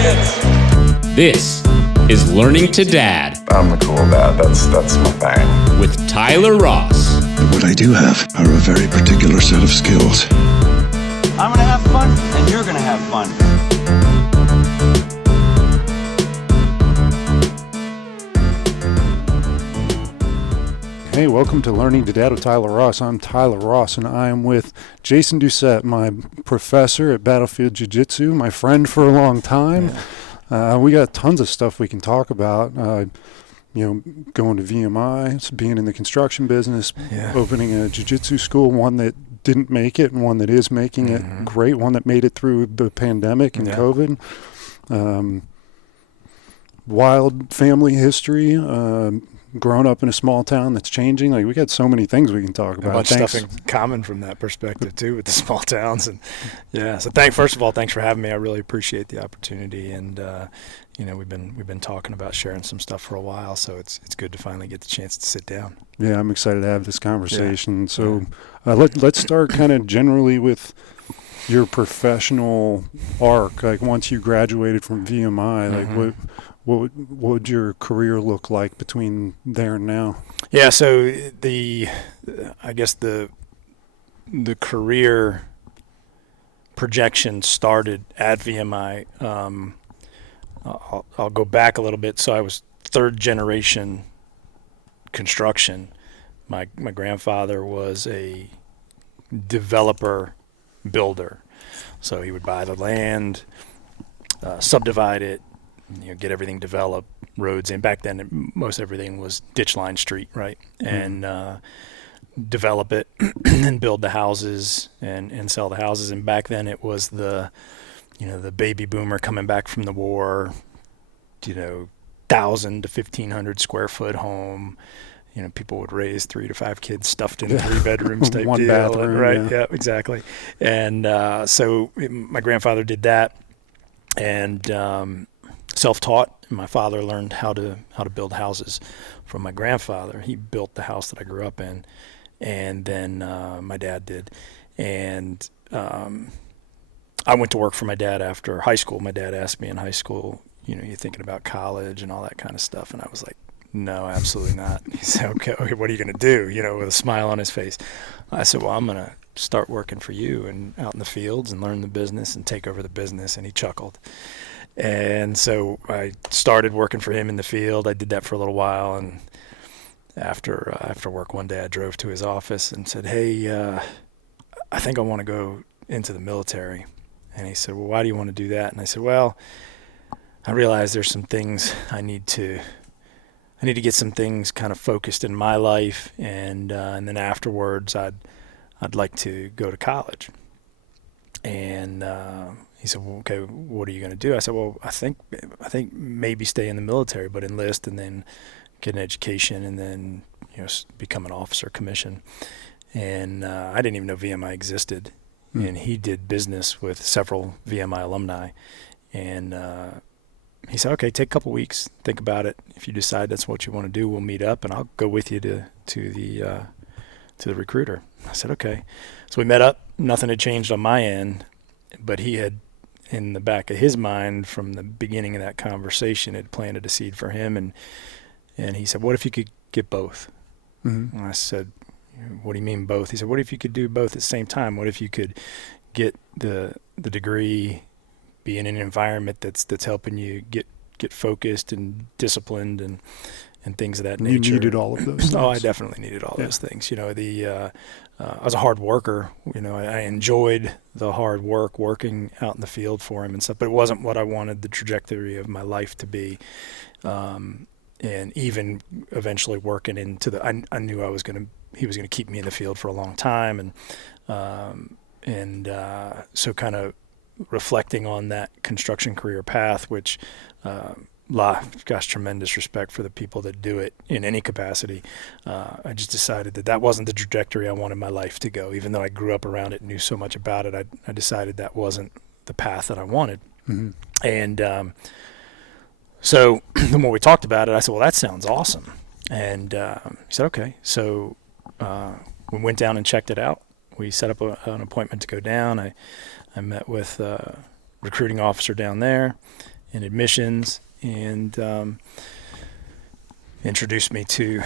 kids. This is Learning to Dad. I'm the cool dad. That's my thing. With Tyler Ross. But what I do have are a very particular set of skills. I'm gonna have fun, and you're gonna have fun. Hey, welcome to Learning to Dad with Tyler Ross. I'm Tyler Ross, and I am with Jason Doucette, my professor at Battlefield Jiu Jitsu, my friend for a long time. Yeah. We got tons of stuff we can talk about. Going to VMI, being in the construction business, opening a jiu-jitsu school, one that didn't make it and one that is making it great, one that made it through the pandemic and COVID. Wild family history, growing up in a small town that's changing. Like, we got so many things we can talk about. A bunch of stuff in common from that perspective too, with the small towns. And so first of all, thanks for having me. I really appreciate the opportunity. And we've been talking about sharing some stuff for a while, so it's good to finally get the chance to sit down. Yeah, I'm excited to have this conversation. Yeah. So let's start kind of generally with your professional arc. Like, once you graduated from VMI, like what would your career look like between there and now? Yeah, so I guess the career projection started at VMI. I'll go back a little bit. So I was third generation construction. My grandfather was a developer builder. So he would buy the land, subdivide it, get everything developed, roads in. Back then, most everything was ditch line street, right? And develop it and build the houses and sell the houses. And back then, it was the baby boomer coming back from the war, 1,000 to 1,500 square foot home. People would raise 3 to 5 kids stuffed in 3 bedrooms type One deal. bathroom, right? Yeah, exactly. And so my grandfather did that, and self-taught. My father learned how to build houses from my grandfather. He built the house that I grew up in, and then my dad did. And I went to work for my dad after high school. My dad asked me in high school, you thinking about college and all that kind of stuff? And I was like, no, absolutely not. He said, okay, what are you going to do? With a smile on his face. I said, well, I'm going to start working for you and out in the fields and learn the business and take over the business. And he chuckled. And so I started working for him in the field. I did that for a little while. And after work one day, I drove to his office and said, hey, I think I want to go into the military. And he said, well, why do you want to do that? And I said, well, I realize there's some things I need to get some things kind of focused in my life, and then afterwards I'd like to go to college. And he said, well, okay, what are you going to do? I said, well, I think maybe stay in the military, but enlist and then get an education and then become an officer commission. And I didn't even know VMI existed. And he did business with several VMI alumni. And he said, okay, take a couple weeks, think about it. If you decide that's what you want to do, we'll meet up and I'll go with you to the recruiter. I said, okay. So we met up. Nothing had changed on my end, but he had, in the back of his mind from the beginning of that conversation, had planted a seed for him. And he said, what if you could get both? And I said, what do you mean both? He said, what if you could do both at the same time? What if you could get the degree, be in an environment that's helping you get focused and disciplined and things of that nature? You needed all of those things. Oh, I definitely needed all those things. I was a hard worker. I enjoyed the hard work, working out in the field for him and stuff, but it wasn't what I wanted the trajectory of my life to be. And even eventually working into I knew he was going to keep me in the field for a long time. And so kind of reflecting on that construction career path, which, tremendous respect for the people that do it in any capacity. I just decided that wasn't the trajectory I wanted my life to go. Even though I grew up around it and knew so much about it, I decided that wasn't the path that I wanted. And so the more we talked about it, I said, well, that sounds awesome. And he said, okay. So we went down and checked it out. We set up an appointment to go down. I met with a recruiting officer down there, in admissions, and introduced me to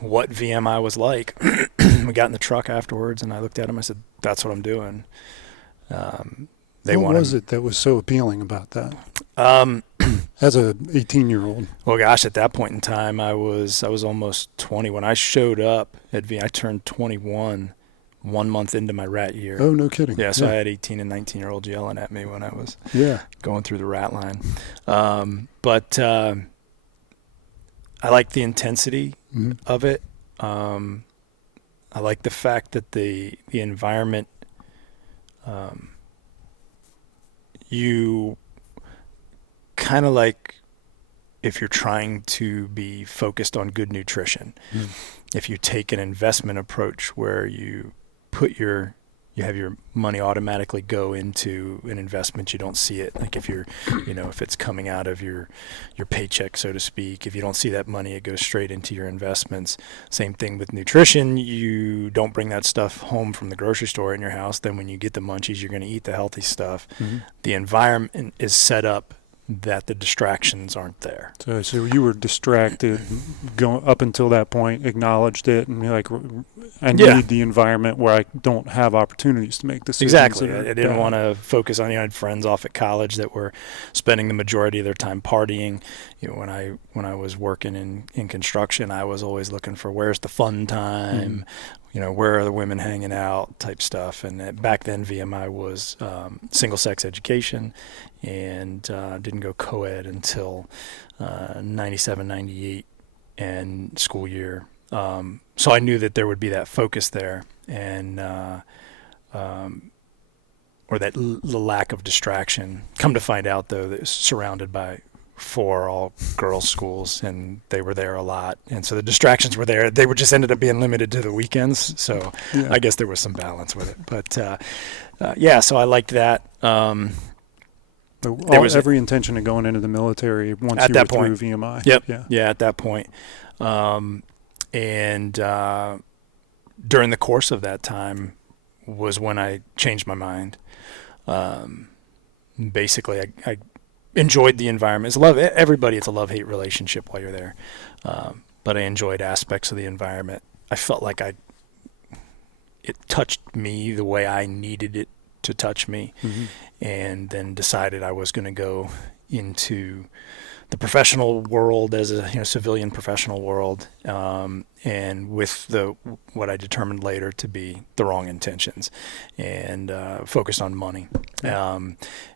what VMI was like. We got in the truck afterwards, and I looked at him. I said, "That's what I'm doing." What was it that was so appealing about that? As a 18-year-old. Well, gosh, at that point in time, I was almost 20 when I showed up at I turned 21 1 month into my rat year. Oh, no kidding. Yeah, so I had 18 and 19-year-olds yelling at me when I was going through the rat line. But I like the intensity of it. I like the fact that the environment, you kind of like if you're trying to be focused on good nutrition. If you take an investment approach where you have your money automatically go into an investment, you don't see it. Like if you're, if it's coming out of your paycheck, so to speak, if you don't see that money, it goes straight into your investments. Same thing with nutrition. You don't bring that stuff home from the grocery store in your house. Then when you get the munchies, you're going to eat the healthy stuff. The environment is set up that the distractions aren't there. So you were distracted going up until that point, acknowledged it, and you're like, I need the environment where I don't have opportunities to make decisions. Exactly. I didn't want to focus on, I had friends off at college that were spending the majority of their time partying. When I was working in construction, I was always looking for where's the fun time, where are the women hanging out type stuff. And back then VMI was single-sex education, and didn't go co-ed until 97, 98 and school year. So I knew that there would be that focus there, and or that the lack of distraction. Come to find out, though, that it was surrounded by 4 all-girls schools, and they were there a lot. And so the distractions were there. They just ended up being limited to the weekends. So I guess there was some balance with it. But, so I liked that. There was every intention of going into the military once you were through VMI. Yep. Yeah, at that point. And during the course of that time was when I changed my mind. Basically, I enjoyed the environment. It's a love-hate relationship while you're there. But I enjoyed aspects of the environment. I felt like it touched me the way I needed it to touch me, and then decided I was going to go into the professional world as a civilian professional world, and with what I determined later to be the wrong intentions, and focused on money.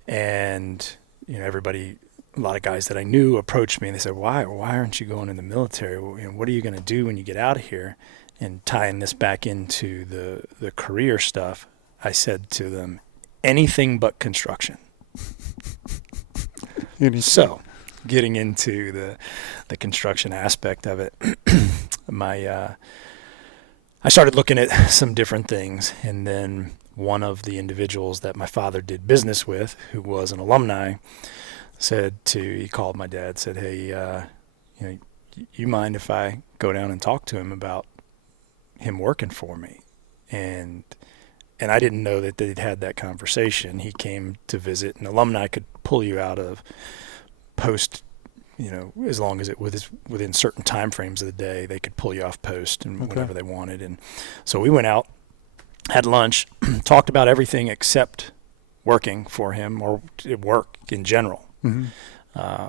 And everybody, a lot of guys that I knew approached me and they said, why aren't you going in the military? What are you going to do when you get out of here? And tying this back into the career stuff, I said to them, anything but construction. So getting into the construction aspect of it, I started looking at some different things, and then one of the individuals that my father did business with, who was an alumni, he called my dad, said, hey, you mind if I go down and talk to him about him working for me? And I didn't know that they'd had that conversation. He came to visit. An alumni could pull you out of post, as long as it was within certain time frames of the day, they could pull you off post and whenever they wanted. And so we went out, had lunch, talked about everything except working for him or work in general.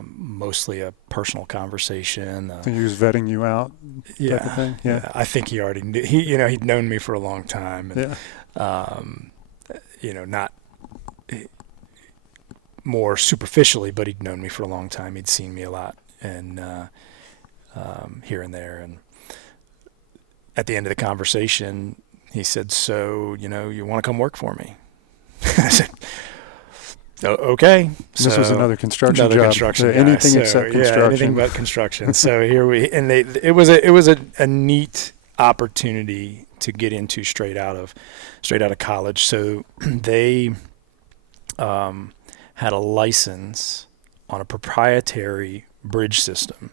Mostly a personal conversation. I think he was vetting you out. Type of thing. Yeah. I think he already knew. He'd known me for a long time. And, not more superficially, but he'd known me for a long time. He'd seen me a lot, and here and there. And at the end of the conversation, he said, "So, you want to come work for me?" I said, okay. This was another construction job. Anything except construction. Yeah, anything but construction. So here it was a neat opportunity to get into straight out of college. So they had a license on a proprietary bridge system,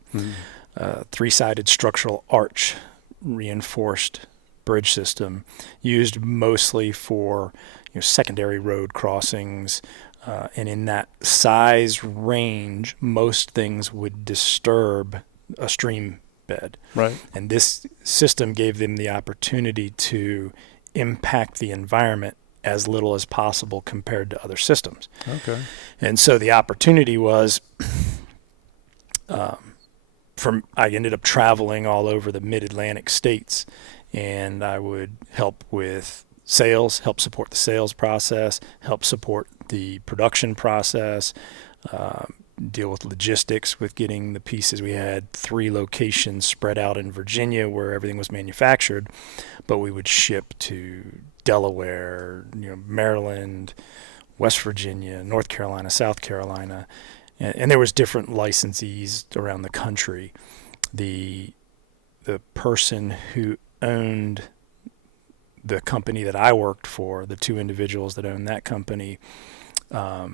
3-sided structural arch reinforced bridge system used mostly for secondary road crossings, And in that size range, most things would disturb a stream bed. Right. And this system gave them the opportunity to impact the environment as little as possible compared to other systems. Okay. And so the opportunity was, I ended up traveling all over the mid-Atlantic states, and I would help with sales, help support the sales process, help support the production process, deal with logistics with getting the pieces. We had 3 locations spread out in Virginia where everything was manufactured, but we would ship to Delaware, Maryland, West Virginia, North Carolina, South Carolina, and there was different licensees around the country. The person who owned the company that I worked for, the 2 individuals that owned that company, well,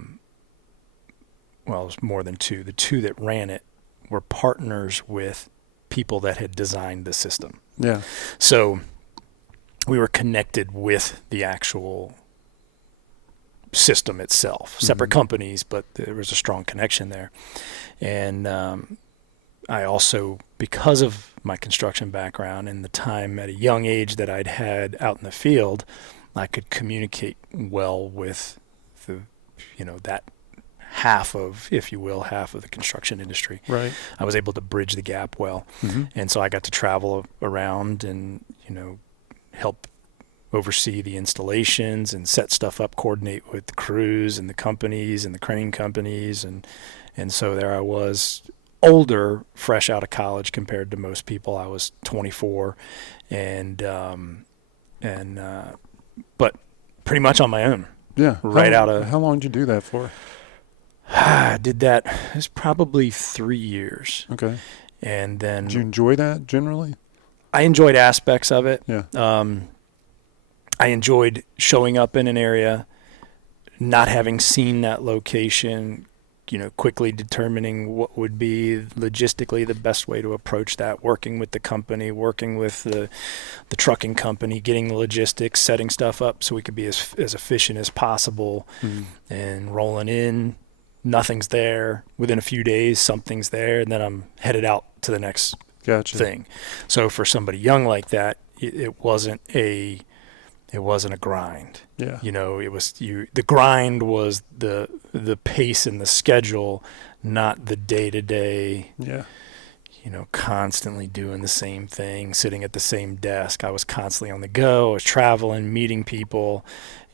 it was more than 2. The 2 that ran it were partners with people that had designed the system. Yeah. So we were connected with the actual system itself. Separate companies, but there was a strong connection there. And I also, because of my construction background and the time at a young age that I'd had out in the field, I could communicate well with that half of the construction industry. Right. I was able to bridge the gap well. And so I got to travel around and, help oversee the installations and set stuff up, coordinate with the crews and the companies and the crane companies. And so there I was, older, fresh out of college compared to most people. I was 24 but pretty much on my own. Yeah. How long did you do that for? I did that. It was probably 3 years. Okay. And then Did you enjoy that generally? I enjoyed aspects of it. Yeah. I enjoyed showing up in an area, not having seen that location, quickly determining what would be logistically the best way to approach that, working with the company, working with the trucking company, getting the logistics, setting stuff up so we could be as efficient as possible, and rolling in. Nothing's there. Within a few days, something's there, and then I'm headed out to the next thing. So for somebody young like that, it wasn't a grind. Yeah. The grind was the pace and the schedule, not the day-to-day. Yeah. Constantly doing the same thing, sitting at the same desk. I was constantly on the go. I was traveling, meeting people.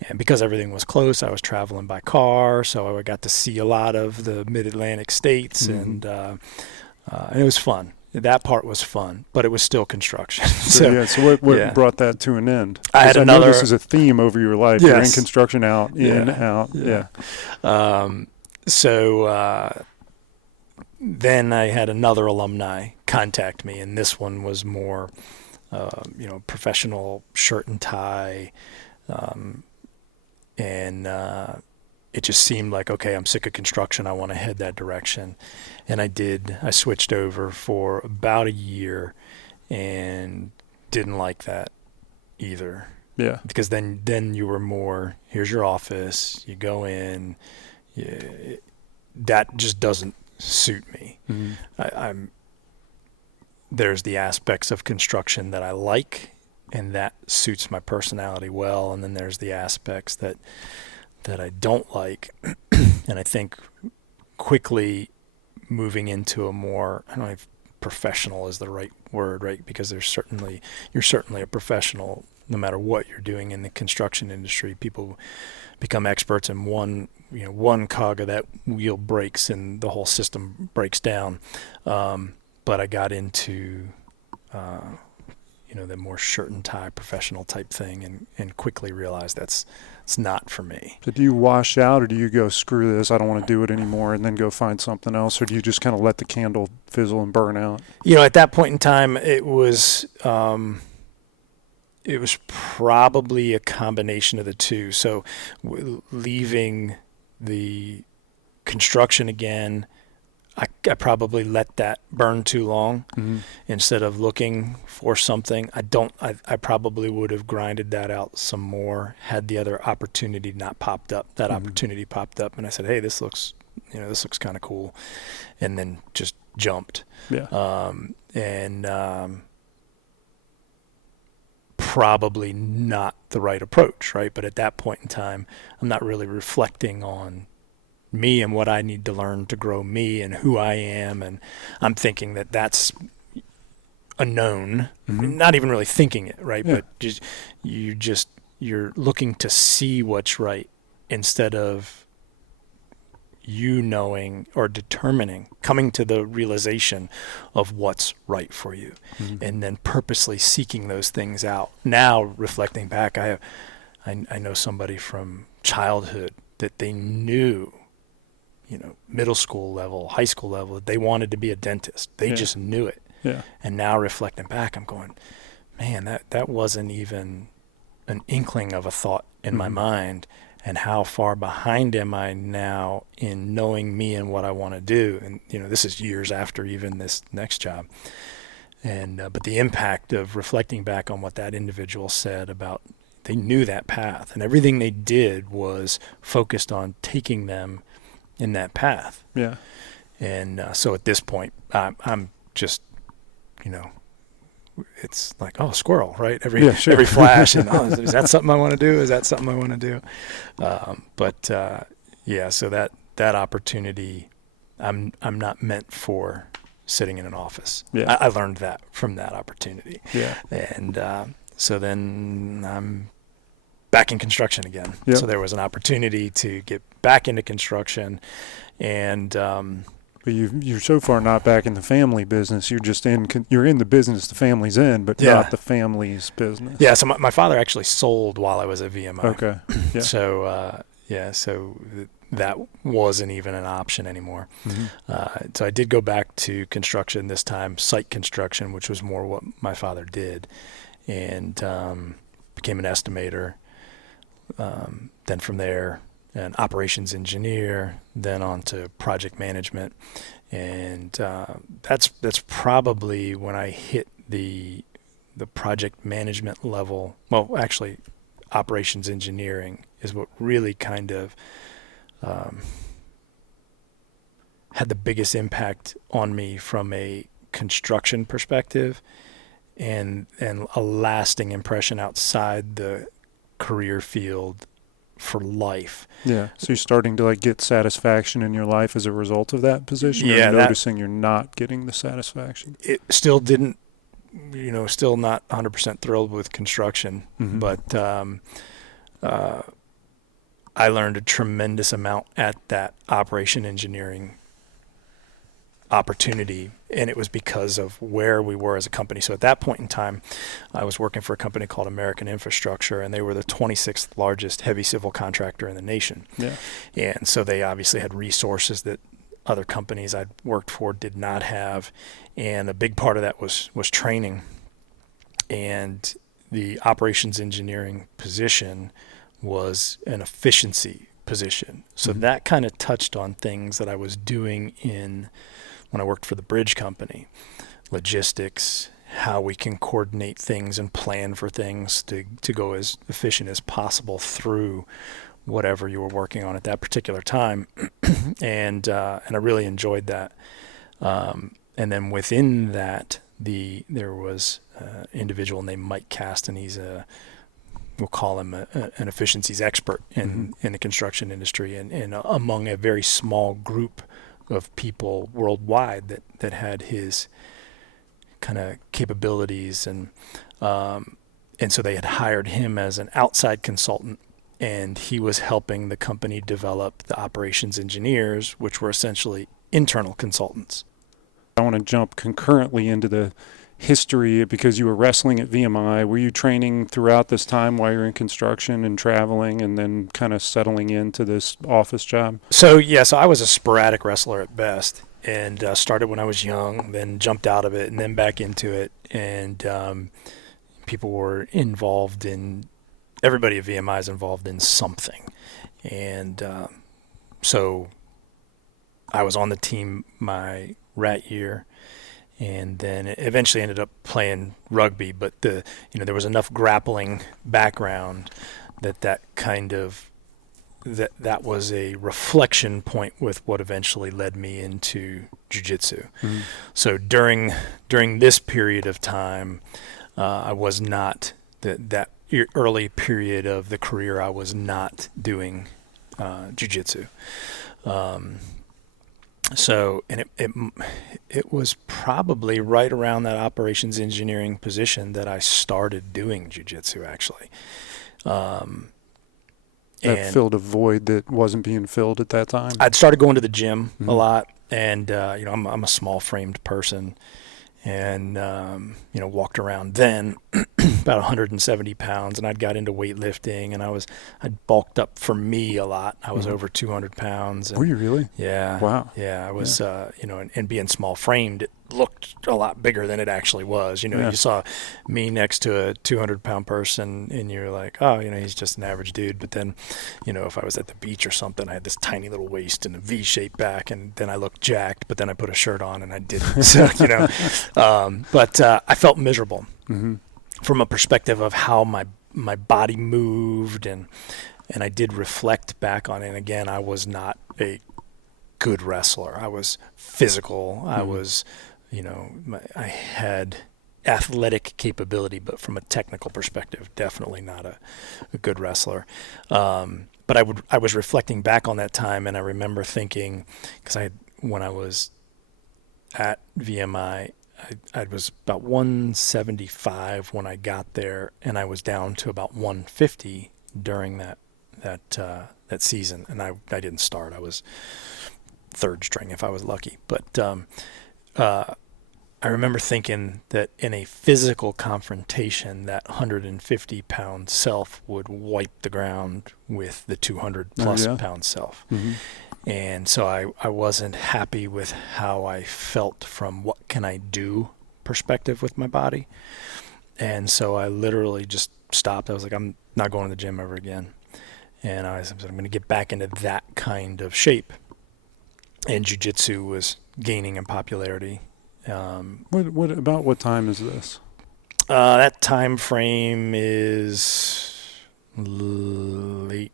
And because everything was close, I was traveling by car. So I got to see a lot of the mid-Atlantic states, and it was fun. That part was fun, but it was still construction. So what brought that to an end? I know this is a theme over your life. Yes. You're in construction, out, in, out. Yeah. Then I had another alumni contact me, and this one was more, professional shirt and tie, and it just seemed like, okay, I'm sick of construction. I want to head that direction. And I did. I switched over for about a year and didn't like that either. Yeah. Because then you were more, here's your office, you go in. That just doesn't suit me. There's the aspects of construction that I like, and that suits my personality well. And then there's the aspects that I don't like. And I think quickly moving into a more, I don't know if professional is the right word, right? Because you're certainly a professional no matter what you're doing in the construction industry. People become experts in one cog of that wheel breaks and the whole system breaks down. But I got into the more shirt and tie professional type thing, and quickly realized it's not for me. So do you wash out, or do you go, screw this, I don't want to do it anymore, and then go find something else, or do you just kind of let the candle fizzle and burn out? At that point in time, it was probably a combination of the two. So leaving the construction again, I probably let that burn too long. Instead of looking for something. I probably would have grinded that out some more had the other opportunity not popped up. That opportunity popped up, and I said, hey, this looks kind of cool, and then just jumped. Probably not the right approach, right? But at that point in time, I'm not really reflecting on me and what I need to learn to grow me and who I am, and I'm thinking that that's a known, not even really thinking it, right? But you're looking to see what's right instead of you knowing or determining, coming to the realization of what's right for you, and then purposely seeking those things out. Now, reflecting back, I know somebody from childhood that they knew, middle school level, high school level, that they wanted to be a dentist. They just knew it. And now reflecting back, I'm going, man, that wasn't even an inkling of a thought in my mind. And how far behind am I now in knowing me and what I want to do? And, this is years after even this next job. And but the impact of reflecting back on what that individual said about, they knew that path, and everything they did was focused on taking them in that path. And so at this point, I'm just, it's like, oh, squirrel, right? Every flash, and is that something I want to do? Is that something I want to do? So that opportunity, I'm not meant for sitting in an office. I learned that from that opportunity. And so then I'm back in construction again. So there was an opportunity to get back into construction, and but you're so far not back in the family business. You're just you're in the business the family's in, but not the family's business. So my father actually sold while I was at VMI. Okay. So that wasn't even an option anymore. So I did go back to construction, this time site construction, which was more what my father did, and became an estimator. Then from there, an operations engineer, then on to project management. And that's probably when I hit the project management level. Well, actually, operations engineering is what really kind of had the biggest impact on me from a construction perspective, and a lasting impression outside the career field for life. So you're starting to get satisfaction in your life as a result of that position? Or you're noticing you're not getting the satisfaction? It still didn't, still not 100% thrilled with construction, but I learned a tremendous amount at that operation engineering opportunity, and it was because of where we were as a company. So at that point in time, I was working for a company called American Infrastructure, and they were the 26th largest heavy civil contractor in the nation. And so they obviously had resources that other companies I'd worked for did not have, and a big part of that was training. And the operations engineering position was an efficiency position. So that kind of touched on things that I was doing when I worked for the bridge company, logistics, how we can coordinate things and plan for things to go as efficient as possible through whatever you were working on at that particular time. And I really enjoyed that. And then within that, there was an individual named Mike Caston. He's we'll call him an efficiencies expert in the construction industry, and among a very small group of people worldwide that had his kind of capabilities, and so they had hired him as an outside consultant, and he was helping the company develop the operations engineers, which were essentially internal consultants. I want to jump concurrently into the history, because you were wrestling at VMI. Were you training throughout this time while you're in construction and traveling, and then kind of settling into this office job? So I was a sporadic wrestler at best, and started when I was young, then jumped out of it and then back into it. And people were involved everybody at VMI is involved in something. And so I was on the team my rat year, and then it eventually ended up playing rugby. But there was enough grappling background that was a reflection point with what eventually led me into jiu-jitsu. Mm-hmm. So during this period of time, I was not that early period of the career. I was not doing jiu-jitsu. So, and it was probably right around that operations engineering position that I started doing jiu-jitsu, actually. That filled a void that wasn't being filled at that time. I'd started going to the gym a lot, and I'm a small-framed person, and walked around then about 170 pounds, and I'd got into weightlifting, and I'd bulked up for me a lot. I was over 200 pounds. And, were you really? Yeah. Wow. Yeah, I was. And being small-framed, it looked a lot bigger than it actually was. You saw me next to a 200-pound person, and you're like, oh, he's just an average dude. But then, if I was at the beach or something, I had this tiny little waist and a V-shaped back, and then I looked jacked. But then I put a shirt on, and I didn't. So, but I felt miserable from a perspective of how my body moved, and I did reflect back on it. And again, I was not a good wrestler. I was physical. I was, I had athletic capability, but from a technical perspective, definitely not a good wrestler. But I was reflecting back on that time, and I remember thinking, because when I was at VMI, I was about 175 when I got there, and I was down to about 150 during that season. And I didn't start. I was third string if I was lucky. But I remember thinking that in a physical confrontation, that 150-pound self would wipe the ground with the 200-plus pound self. Mm-hmm. And so I wasn't happy with how I felt from what can I do perspective with my body. And so I literally just stopped. I was like, I'm not going to the gym ever again. And I said, I'm going to get back into that kind of shape. And jiu-jitsu was gaining in popularity. What time is this? That time frame is late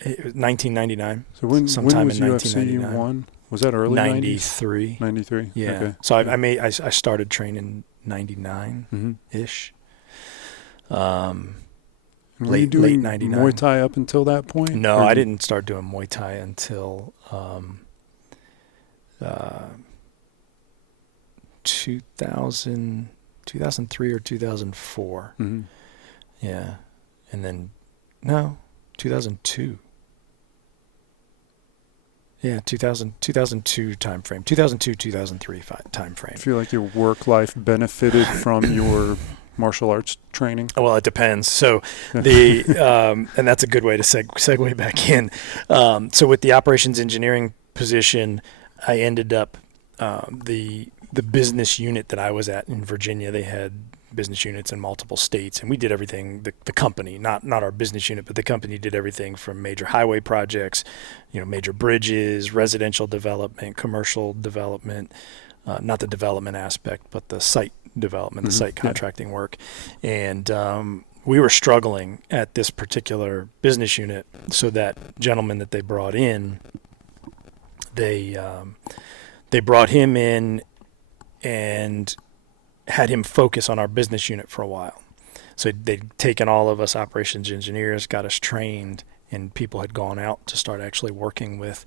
1999. So when was UFC 1? Was that early 93. 93. Yeah. Okay. So I started training 99-ish. Were you doing late 99. Muay Thai up until that point? No, I didn't start doing Muay Thai until 2003 or 2004. Mm-hmm. Yeah. And then 2002. Yeah, 2002 time frame. 2002, 2003 time frame. I feel like your work life benefited from your martial arts training. Well, it depends. So and that's a good way to segue back in. So with the operations engineering position, I ended up the business unit that I was at in Virginia. They had business units in multiple states, and we did everything. The company, not our business unit, but the company did everything from major highway projects, major bridges, residential development, commercial development, not the development aspect, but the site development, the site contracting work. And we were struggling at this particular business unit. So that gentleman that they brought in, they brought him in and had him focus on our business unit for a while. So they'd taken all of us operations engineers, got us trained, and people had gone out to start actually working with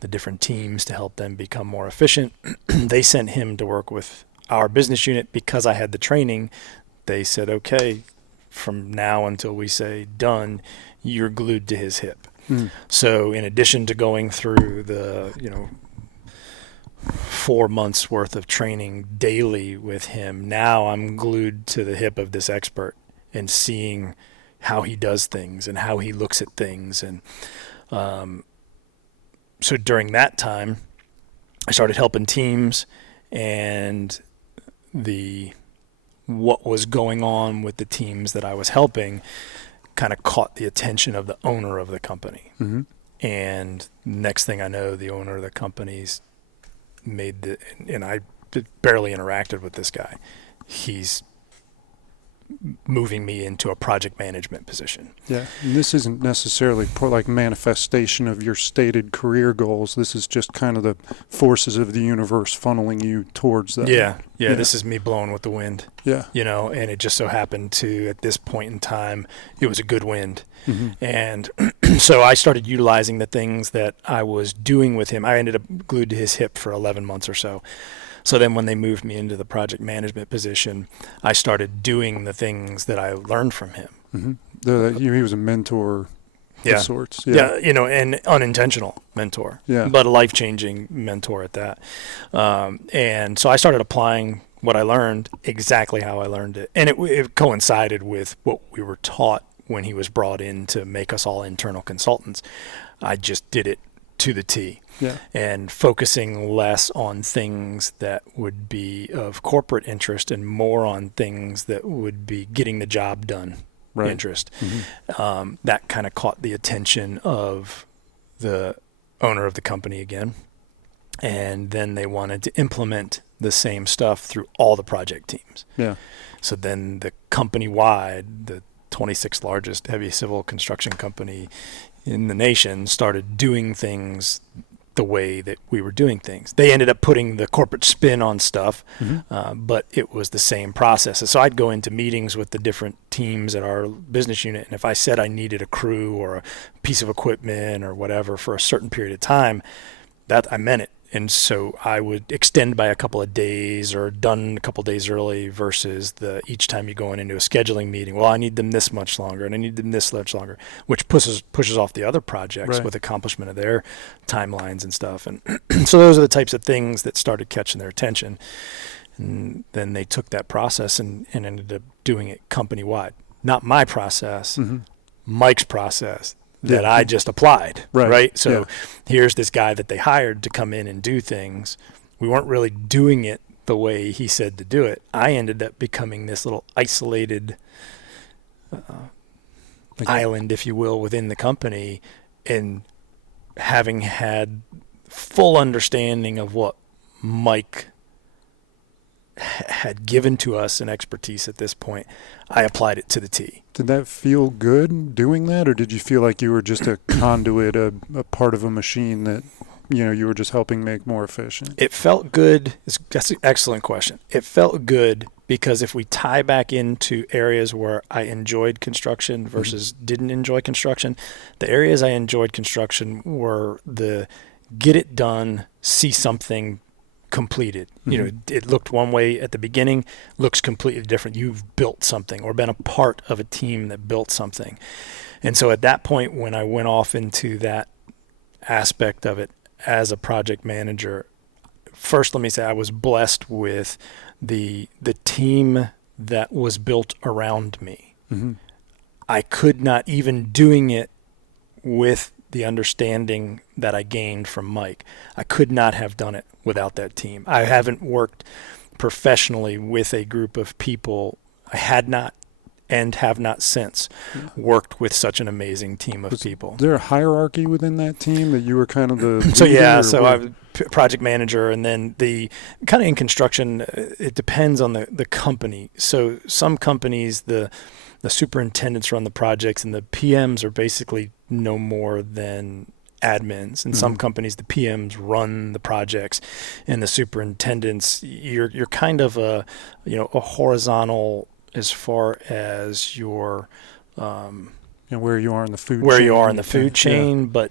the different teams to help them become more efficient. They sent him to work with our business unit because I had the training. They said, okay, from now until we say done, you're glued to his hip. So in addition to going through the, 4 months worth of training daily with him, now I'm glued to the hip of this expert and seeing how he does things and how he looks at things. And so during that time, I started helping teams, and what was going on with the teams that I was helping kind of caught the attention of the owner of the company. Mm-hmm. And next thing I know, the owner of the company's and I barely interacted with this guy. He's moving me into a project management position. Yeah, and this isn't necessarily like manifestation of your stated career goals. This is just kind of the forces of the universe funneling you towards that. Yeah. This is me blowing with the wind. Yeah. And it just so happened to, at this point in time, it was a good wind. Mm-hmm. And so I started utilizing the things that I was doing with him. I ended up glued to his hip for 11 months or so. So then when they moved me into the project management position, I started doing the things that I learned from him. Mm-hmm. He was a mentor of sorts. Yeah, and unintentional mentor, but a life-changing mentor at that. And so I started applying what I learned exactly how I learned it. And it coincided with what we were taught when he was brought in to make us all internal consultants. I just did it to the T. Yeah. And focusing less on things that would be of corporate interest and more on things that would be getting the job done interest. Mm-hmm. That kind of caught the attention of the owner of the company again. And then they wanted to implement the same stuff through all the project teams. Yeah. So then the company-wide, the 26th largest heavy civil construction company in the nation, started doing things the way that we were doing things. They ended up putting the corporate spin on stuff, but it was the same process. So I'd go into meetings with the different teams at our business unit, and if I said I needed a crew or a piece of equipment or whatever for a certain period of time, that I meant it. And so I would extend by a couple of days or done a couple of days early versus each time you're going into a scheduling meeting, well, I need them this much longer and I need them this much longer, which pushes off the other projects with accomplishment of their timelines and stuff. And so those are the types of things that started catching their attention. And then they took that process and ended up doing it company-wide. Not my process, Mike's process. That I just applied, right? So here's this guy that they hired to come in and do things. We weren't really doing it the way he said to do it. I ended up becoming this little isolated island, if you will, within the company, and having had full understanding of what Mike had given to us and expertise at this point, I applied it to the T. Did that feel good doing that, or did you feel like you were just a conduit, a part of a machine that you were just helping make more efficient? It felt good. That's an excellent question. It felt good because if we tie back into areas where I enjoyed construction versus didn't enjoy construction, the areas I enjoyed construction were the get it done, see something completed. It looked one way at the beginning, looks completely different. You've built something or been a part of a team that built something. And so at that point, when I went off into that aspect of it as a project manager, first let me say I was blessed with the team that was built around me. I could not, even doing it with the understanding that I gained from Mike, I could not have done it without that team. I haven't worked professionally with a group of people. I had not and have not since worked with such an amazing team of people. Is there a hierarchy within that team that you were kind of the So I was project manager, and then the kind of in construction, it depends on the company. So some companies, the superintendents run the projects and the PMs are basically no more than admins. In some companies, the PMs run the projects, and the superintendents, you're kind of a horizontal as far as your where you are in the food chain. But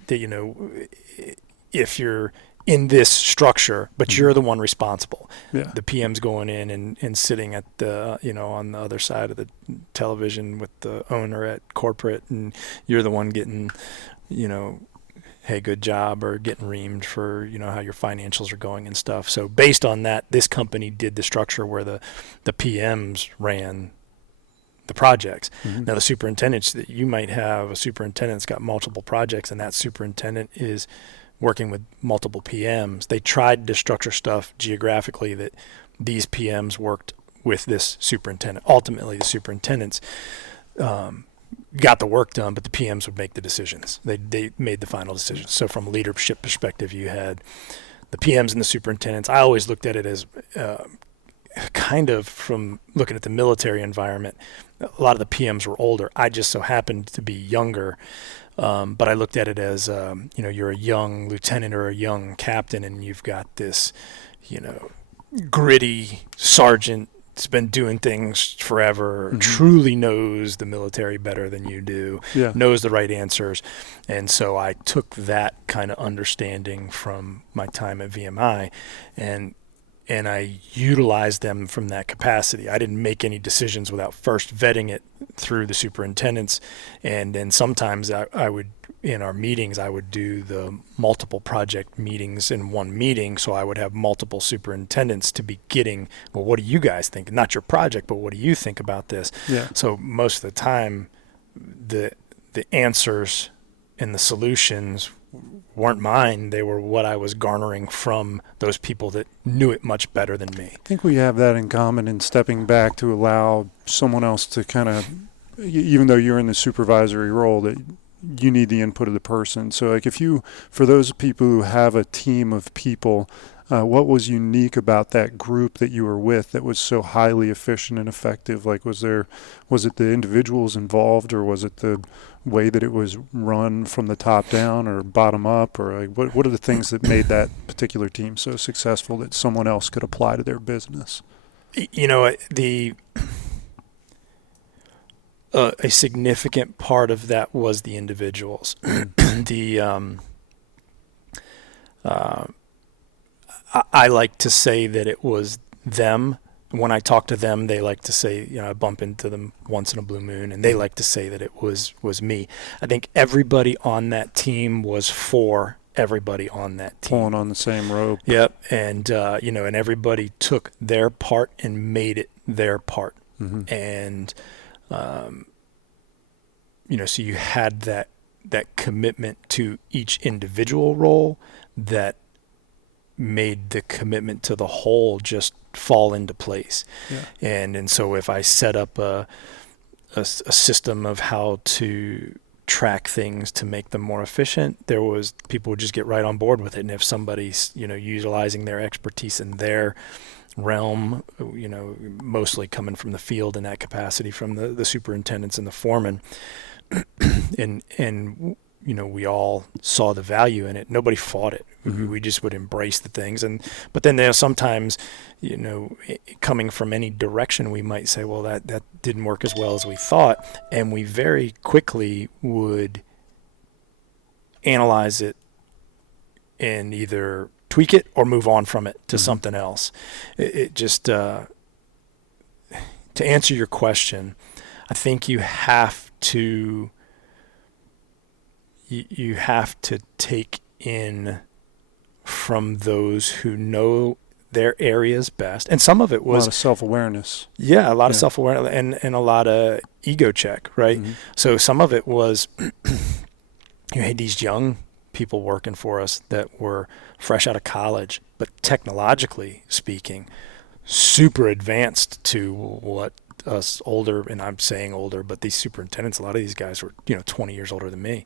if you're in this structure, but you're the one responsible. Yeah. The PM's going in and sitting at the on the other side of the television with the owner at corporate, and you're the one getting hey, good job, or getting reamed for how your financials are going and stuff. So based on that, this company did the structure where the PMs ran the projects. Now the superintendents, that you might have a superintendent that's got multiple projects, and that superintendent is working with multiple PMs. They tried to structure stuff geographically that these PMs worked with this superintendent. Ultimately, the superintendents got the work done, but the PMs would make the decisions. They made the final decisions. So from a leadership perspective, you had the PMs and the superintendents. I always looked at it as kind of from looking at the military environment. A lot of the PMs were older. I just so happened to be younger. But I looked at it as, you're a young lieutenant or a young captain, and you've got this, gritty sergeant that's been doing things forever, truly knows the military better than you do, knows the right answers. And so I took that kind of understanding from my time at VMI and I utilized them from that capacity. I didn't make any decisions without first vetting it through the superintendents. And then sometimes I would, in our meetings, I would do the multiple project meetings in one meeting. So I would have multiple superintendents to be getting, well, what do you guys think? Not your project, but what do you think about this? Yeah. So most of the time, the answers and the solutions weren't mine. They were what I was garnering from those people that knew it much better than me. I think we have that in common in stepping back to allow someone else to kind of, even though you're in the supervisory role, that you need the input of the person. So like for those people who have a team of people, what was unique about that group that you were with that was so highly efficient and effective? Like was it the individuals involved, or was it the way that it was run from the top down or bottom up, or like what are the things that made that particular team so successful that someone else could apply to their business? A significant part of that was the individuals. I like to say that it was them. When I talk to them, they like to say, I bump into them once in a blue moon, and they like to say that it was me. I think everybody on that team was for everybody on that team. Pulling on the same rope. Yep. And, and everybody took their part and made it their part. Mm-hmm. And, so you had that commitment to each individual role that made the commitment to the whole just fall into place. Yeah. And so if I set up a system of how to track things to make them more efficient, people would just get right on board with it. And if somebody's, utilizing their expertise in their realm, mostly coming from the field in that capacity from the superintendents and the foremen, and we all saw the value in it. Nobody fought it. Mm-hmm. We just would embrace the things. But then there's sometimes, coming from any direction, we might say, well, that didn't work as well as we thought. And we very quickly would analyze it and either tweak it or move on from it to something else. It just, to answer your question, I think you have to take in from those who know their areas best. And some of it was a lot of self-awareness. Yeah, a lot of self-awareness and a lot of ego check, right? Mm-hmm. So some of it was you had these young people working for us that were fresh out of college, but technologically speaking, super advanced to what us older, and I'm saying older, but these superintendents, a lot of these guys were, 20 years older than me.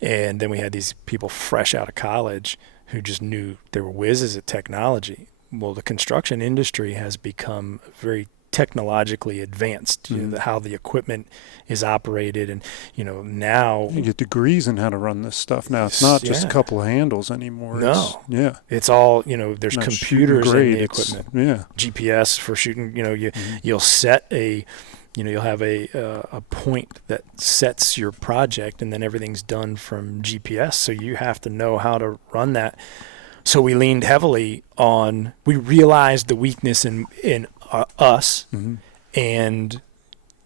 And then we had these people fresh out of college who just knew they were whizzes at technology. Well, the construction industry has become very technologically advanced, how the equipment is operated. And, now you get degrees in how to run this stuff. Now it's not just a couple of handles anymore. No. It's all, there's computers in the equipment. GPS for shooting, you'll set you'll have a point that sets your project, and then everything's done from GPS. So you have to know how to run that. So we leaned heavily on, we realized the weakness in us, and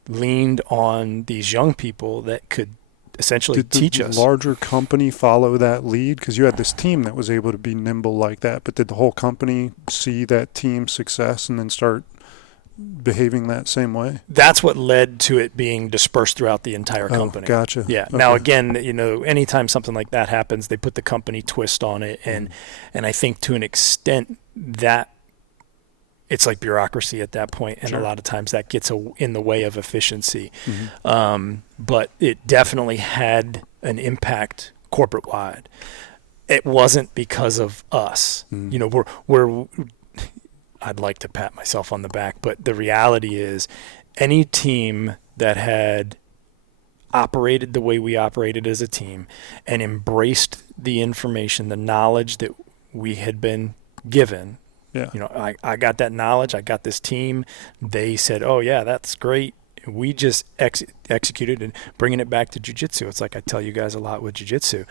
leaned on these young people that could essentially teach us. Did the larger company follow that lead? Because you had this team that was able to be nimble like that, but did the whole company see that team's success and then start behaving that same way? That's what led to it being dispersed throughout the entire company. Gotcha. Yeah. Okay. Now again, anytime something like that happens, they put the company twist on it, and I think to an extent that it's like bureaucracy at that point, and Sure. a lot of times that gets in the way of efficiency. But it definitely had an impact corporate wide. It wasn't because of us. You know, we're I'd like to pat myself on the back, but the reality is any team that had operated the way we operated as a team and embraced the information, the knowledge that we had been given. Yeah. You know, I got that knowledge. I got this team. They said, oh, yeah, that's great. We just executed, and bringing it back to jiu-jitsu. It's like I tell you guys a lot with jiu-jitsu.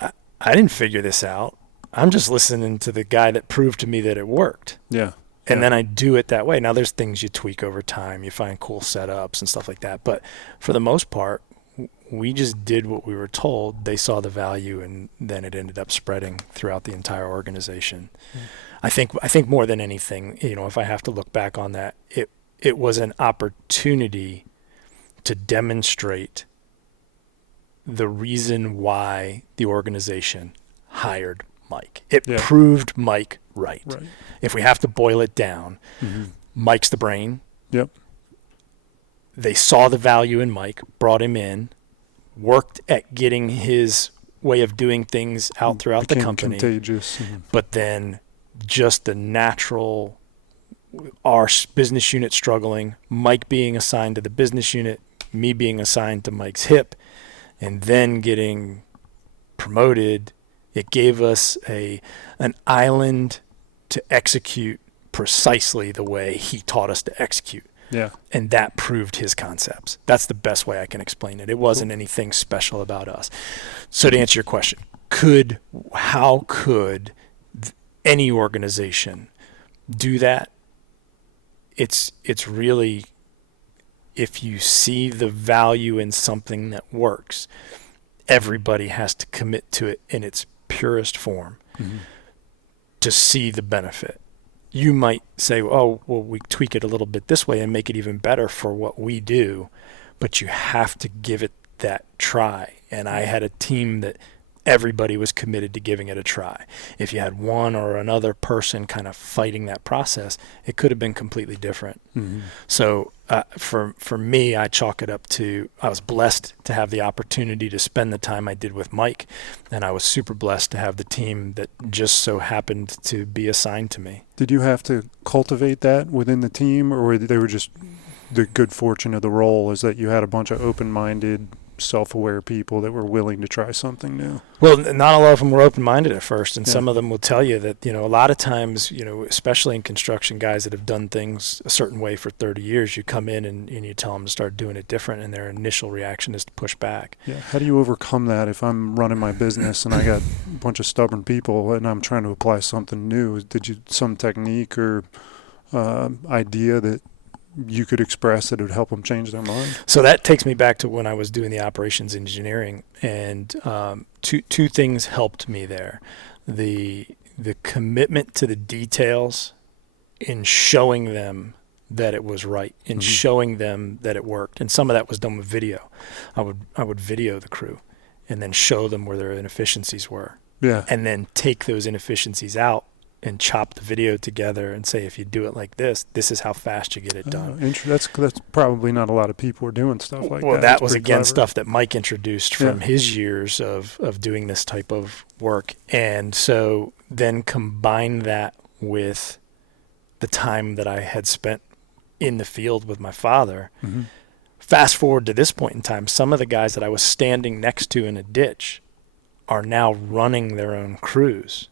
I didn't figure this out. I'm just listening to the guy that proved to me that it worked. Yeah. And then I do it that way. Now, there's things you tweak over time. You find cool setups and stuff like that. But for the most part, we just did what we were told. They saw the value, and then it ended up spreading throughout the entire organization. I think more than anything, you know, if I have to look back on that, it was an opportunity to demonstrate the reason why the organization hired Mike. It proved Mike right. If we have to boil it down, Mike's the brain. Yep. They saw the value in Mike, brought him in, worked at getting his way of doing things out throughout the company. Contagious. But then just the natural, our business unit struggling, Mike being assigned to the business unit, me being assigned to Mike's hip, and then getting promoted. It gave us an island to execute precisely the way he taught us to execute. Yeah. And that proved his concepts. That's the best way I can explain it. It wasn't anything special about us. So to answer your question, how could any organization do that? It's really, if you see the value in something that works, everybody has to commit to it in its purest form to see the benefit. You might say, oh, well, we tweak it a little bit this way and make it even better for what we do, but you have to give it that try. And I had a team that everybody was committed to giving it a try. If you had one or another person kind of fighting that process, it could have been completely different. So for me, I chalk it up to, I was blessed to have the opportunity to spend the time I did with Mike, and I was super blessed to have the team that just so happened to be assigned to me. Did you have to cultivate that within the team, or they were just the good fortune of the role is that you had a bunch of open-minded, self-aware people that were willing to try something new? Well, not a lot of them were open-minded at first, and some of them will tell you that, you know, a lot of times, you know, especially in construction, guys that have done things a certain way for 30 years, you come in and you tell them to start doing it different, and their initial reaction is to push back. Yeah. How do you overcome that if I'm running my business and I got a bunch of stubborn people and I'm trying to apply something new? Did you some technique or idea that you could express that would help them change their mind? So that takes me back to when I was doing the operations engineering, and two things helped me there. The commitment to the details in showing them that it was right, in showing them that it worked. And some of that was done with video. I would video the crew and then show them where their inefficiencies were. Yeah. And then take those inefficiencies out and chop the video together and say, if you do it like this, this is how fast you get it done. That's probably not a lot of people are doing stuff like that. Well, that That's was, pretty again, clever. stuff that Mike introduced from his years of doing this type of work. And so then combine that with the time that I had spent in the field with my father. Fast forward to this point in time, some of the guys that I was standing next to in a ditch are now running their own crews.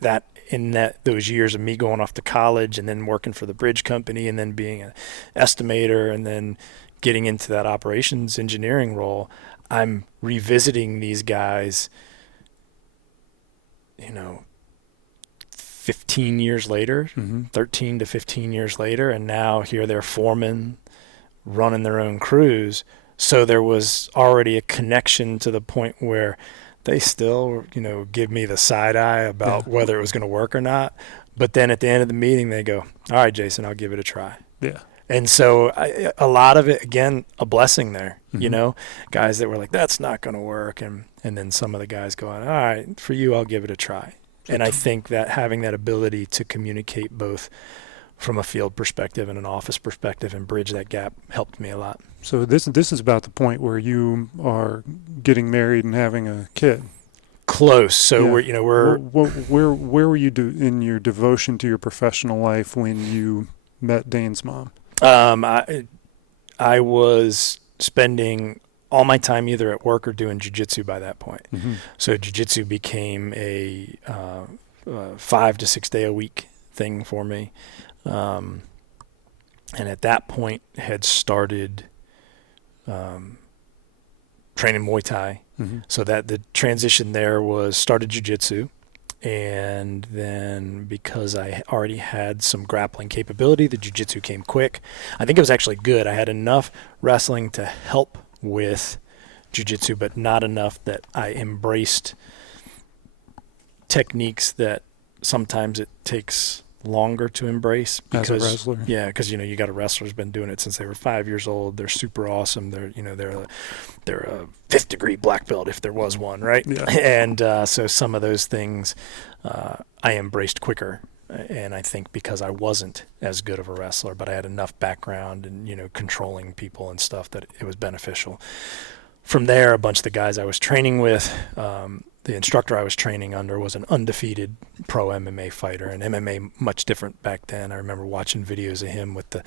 That in those years of me going off to college and then working for the bridge company and then being an estimator and then getting into that operations engineering role, I'm revisiting these guys, 15 years later, 13 to 15 years later, and now here they're foremen running their own crews. So there was already a connection to the point where they still, give me the side eye about whether it was going to work or not. But then at the end of the meeting, they go, all right, Jason, I'll give it a try. Yeah. And so a lot of it, again, a blessing there, guys that were like, that's not going to work. And then some of the guys going, all right, for you, I'll give it a try. And I think that having that ability to communicate both from a field perspective and an office perspective, and bridge that gap helped me a lot. So this is about the point where you are getting married and having a kid. Close. So Yeah. Where were you in your devotion to your professional life when you met Dane's mom? I was spending all my time either at work or doing jiu-jitsu by that point. Mm-hmm. So jiu-jitsu became a 5 to 6 day a week thing for me. And at that point had started training Muay Thai. Mm-hmm. So that the transition there was started jiu-jitsu. And then because I already had some grappling capability, the jiu-jitsu came quick. I think it was actually good. I had enough wrestling to help with jiu-jitsu, but not enough that I embraced techniques that sometimes it takes longer to embrace. As a wrestler? Yeah, because you got a wrestler's been doing it since they were 5 years old. They're super awesome. They're a 5th degree black belt if there was one, right? Yeah. And so some of those things I embraced quicker. And I think because I wasn't as good of a wrestler, but I had enough background and controlling people and stuff that it was beneficial. From there, a bunch of the guys I was training with, the instructor I was training under was an undefeated pro MMA fighter, and MMA much different back then. I remember watching videos of him with the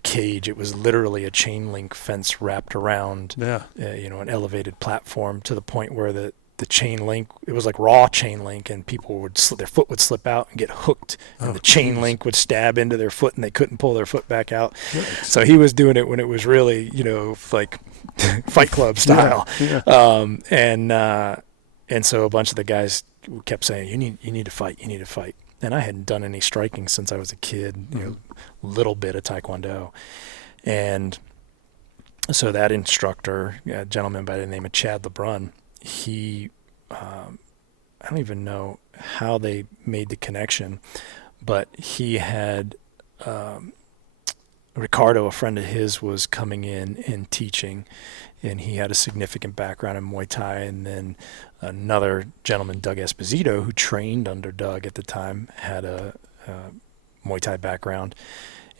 cage. It was literally a chain link fence wrapped around, an elevated platform to the point where the chain link, it was like raw chain link, and people their foot would slip out and get hooked, and the chain link would stab into their foot, and they couldn't pull their foot back out. Yes. So he was doing it when it was really, like Fight Club style. Yeah. And so a bunch of the guys kept saying, you need to fight, you need to fight. And I hadn't done any striking since I was a kid, little bit of Taekwondo. And so that instructor, a gentleman by the name of Chad LeBrun, he, I don't even know how they made the connection, but he had, Ricardo, a friend of his, was coming in and teaching, and he had a significant background in Muay Thai. And then another gentleman, Doug Esposito, who trained under Doug at the time, had a Muay Thai background.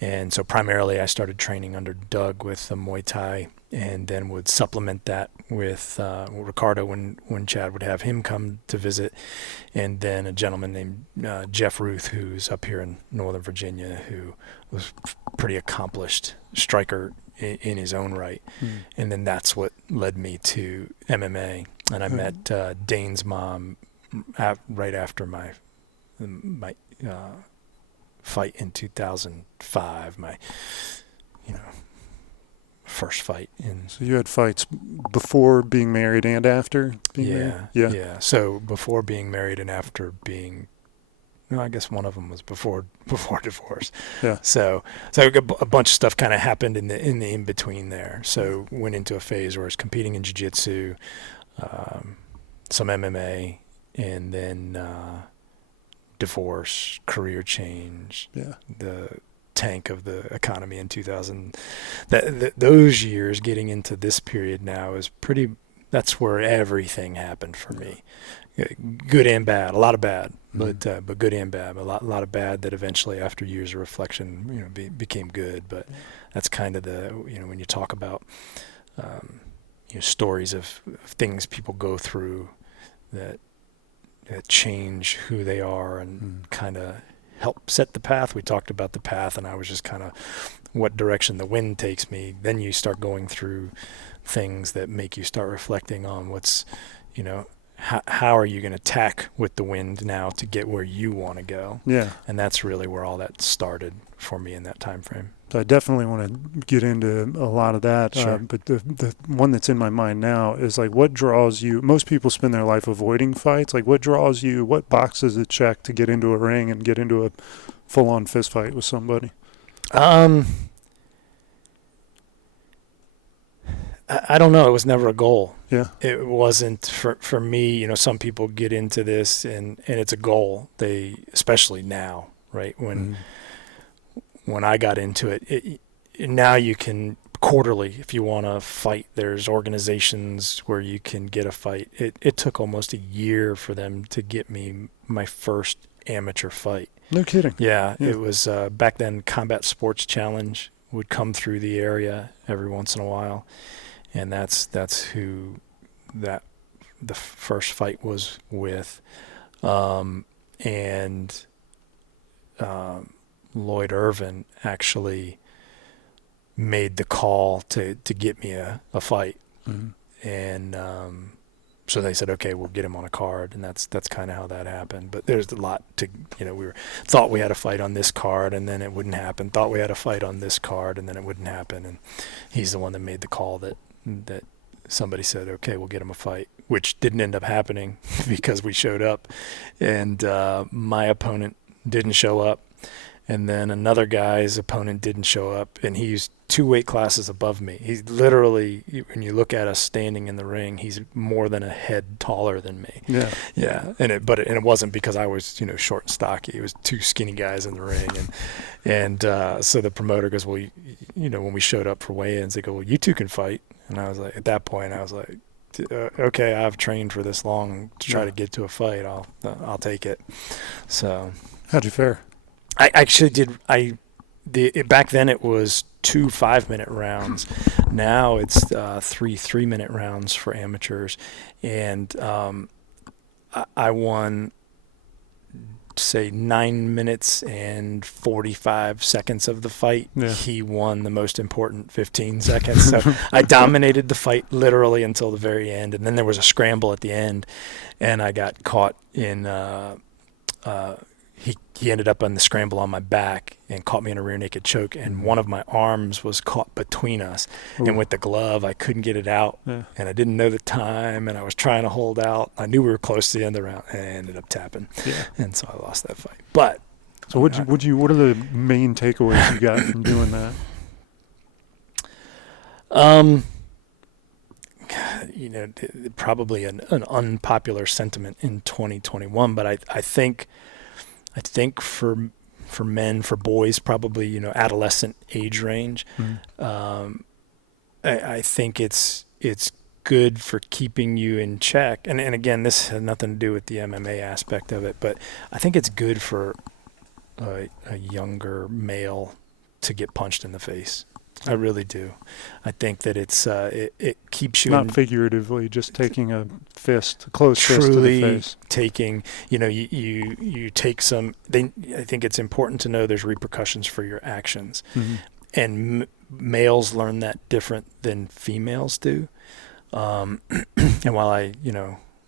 And so primarily I started training under Doug with the Muay Thai, and then would supplement that with Ricardo when Chad would have him come to visit. And then a gentleman named Jeff Ruth, who's up here in Northern Virginia, who was pretty accomplished striker in his own right. And then that's what led me to MMA. And I met Dane's mom right after my fight in 2005, my first fight. So you had fights before being married and after being married? Yeah. So before being married and after being, I guess one of them was before divorce. Yeah. So a bunch of stuff kind of happened in the in between there. So went into a phase where I was competing in jiu-jitsu, some MMA, and then divorce, career change, the tank of the economy in 2000. Those years getting into this period now is that's where everything happened for me. Good and bad, a lot of bad, but good and bad, a lot of bad that eventually after years of reflection, became good. But that's kind of the, when you talk about, stories of things people go through that change who they are and kind of help set the path. We talked about the path, and I was just kind of what direction the wind takes me. Then you start going through things that make you start reflecting on what's, how are you going to tack with the wind now to get where you want to go? Yeah. And that's really where all that started for me in that time frame. So I definitely want to get into a lot of that. Sure. But the one that's in my mind now is like, what draws you? Most people spend their life avoiding fights. Like, what draws you? What boxes it check to get into a ring and get into a full-on fist fight with somebody? I don't know. It was never a goal. Yeah. It wasn't for me. Some people get into this and it's a goal. Especially now, right? When I got into it, now you can quarterly, if you want to fight, there's organizations where you can get a fight. It took almost a year for them to get me my first amateur fight. No kidding. Yeah. It was back then. Combat Sports Challenge would come through the area every once in a while, and that's who the first fight was with, and Lloyd Irvin actually made the call to get me a fight. Mm-hmm. And so they said, okay, we'll get him on a card, and that's kind of how that happened. But there's a lot to, we thought we had a fight on this card, and then it wouldn't happen. Thought we had a fight on this card, and then it wouldn't happen. And he's the one that made the call that somebody said, okay, we'll get him a fight, which didn't end up happening because we showed up, and my opponent didn't show up. And then another guy's opponent didn't show up, and he's 2 weight classes above me. He's literally, when you look at us standing in the ring, he's more than a head taller than me. Yeah, yeah. And it wasn't because I was short and stocky. It was 2 skinny guys in the ring, and so the promoter goes, well, when we showed up for weigh-ins, they go, well, you 2 can fight. And I was like, at that point, I was like, okay, I've trained for this long to try to get to a fight. I'll take it. So how'd you fare? I actually did. Back then it was 2 5-minute rounds. Now it's 3 3-minute rounds for amateurs, and I won, say, 9 minutes and 45 seconds of the fight. Yeah. He won the most important 15 seconds. So I dominated the fight literally until the very end, and then there was a scramble at the end, and I got caught in. He ended up on the scramble on my back and caught me in a rear naked choke, and one of my arms was caught between us. Ooh. And with the glove, I couldn't get it out, and I didn't know the time, and I was trying to hold out. I knew we were close to the end of the round, and I ended up tapping, and so I lost that fight. But so what are the main takeaways you got from doing that? Probably an unpopular sentiment in 2021, but I think for men, for boys, probably adolescent age range, I think it's good for keeping you in check. And again, this has nothing to do with the MMA aspect of it, but I think it's good for a younger male to get punched in the face. I really do. I think that it keeps you not figuratively, just taking a close fist to the face. Taking, you take some. I think it's important to know there's repercussions for your actions, and males learn that different than females do. And while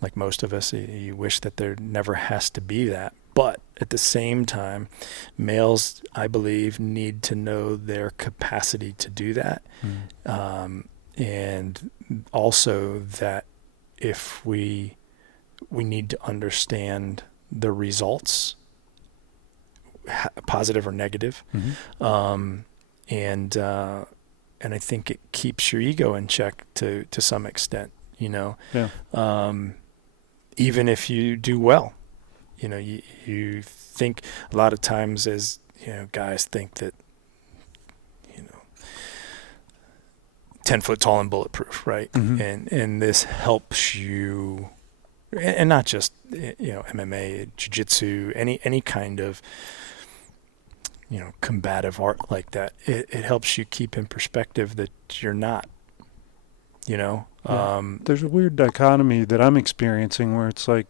like most of us, you wish that there never has to be that. But at the same time, males, I believe, need to know their capacity to do that. And also that if we need to understand the results, positive or negative. And I think it keeps your ego in check to some extent, even if you do well. You think a lot of times as, guys think that, 10 foot tall and bulletproof, right? And this helps you, and not just, MMA, jiu-jitsu, any kind of, combative art like that. It helps you keep in perspective that you're not, There's a weird dichotomy that I'm experiencing where it's like,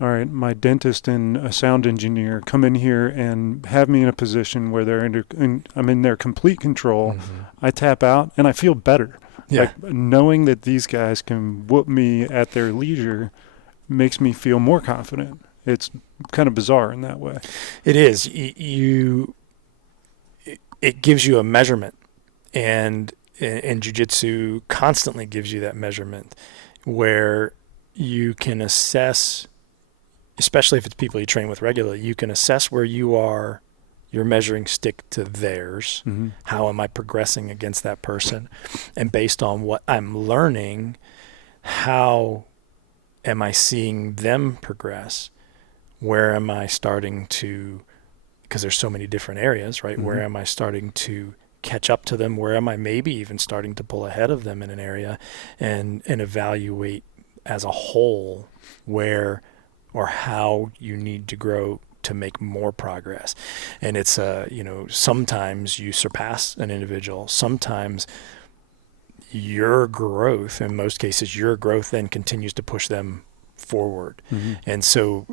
all right, my dentist and a sound engineer come in here and have me in a position where I'm in their complete control. I tap out and I feel better. Yeah. Like knowing that these guys can whoop me at their leisure makes me feel more confident. It's kind of bizarre in that way. It is. It gives you a measurement, and jiu-jitsu constantly gives you that measurement where you can assess, especially if it's people you train with regularly, you can assess where you are, your measuring stick to theirs. How am I progressing against that person? And based on what I'm learning, how am I seeing them progress? Where am I starting to, because there's so many different areas, right? Where am I starting to catch up to them? Where am I maybe even starting to pull ahead of them in an area, and evaluate as a whole where or how you need to grow to make more progress. And it's, sometimes you surpass an individual. Sometimes your growth, in most cases, your growth then continues to push them forward. And so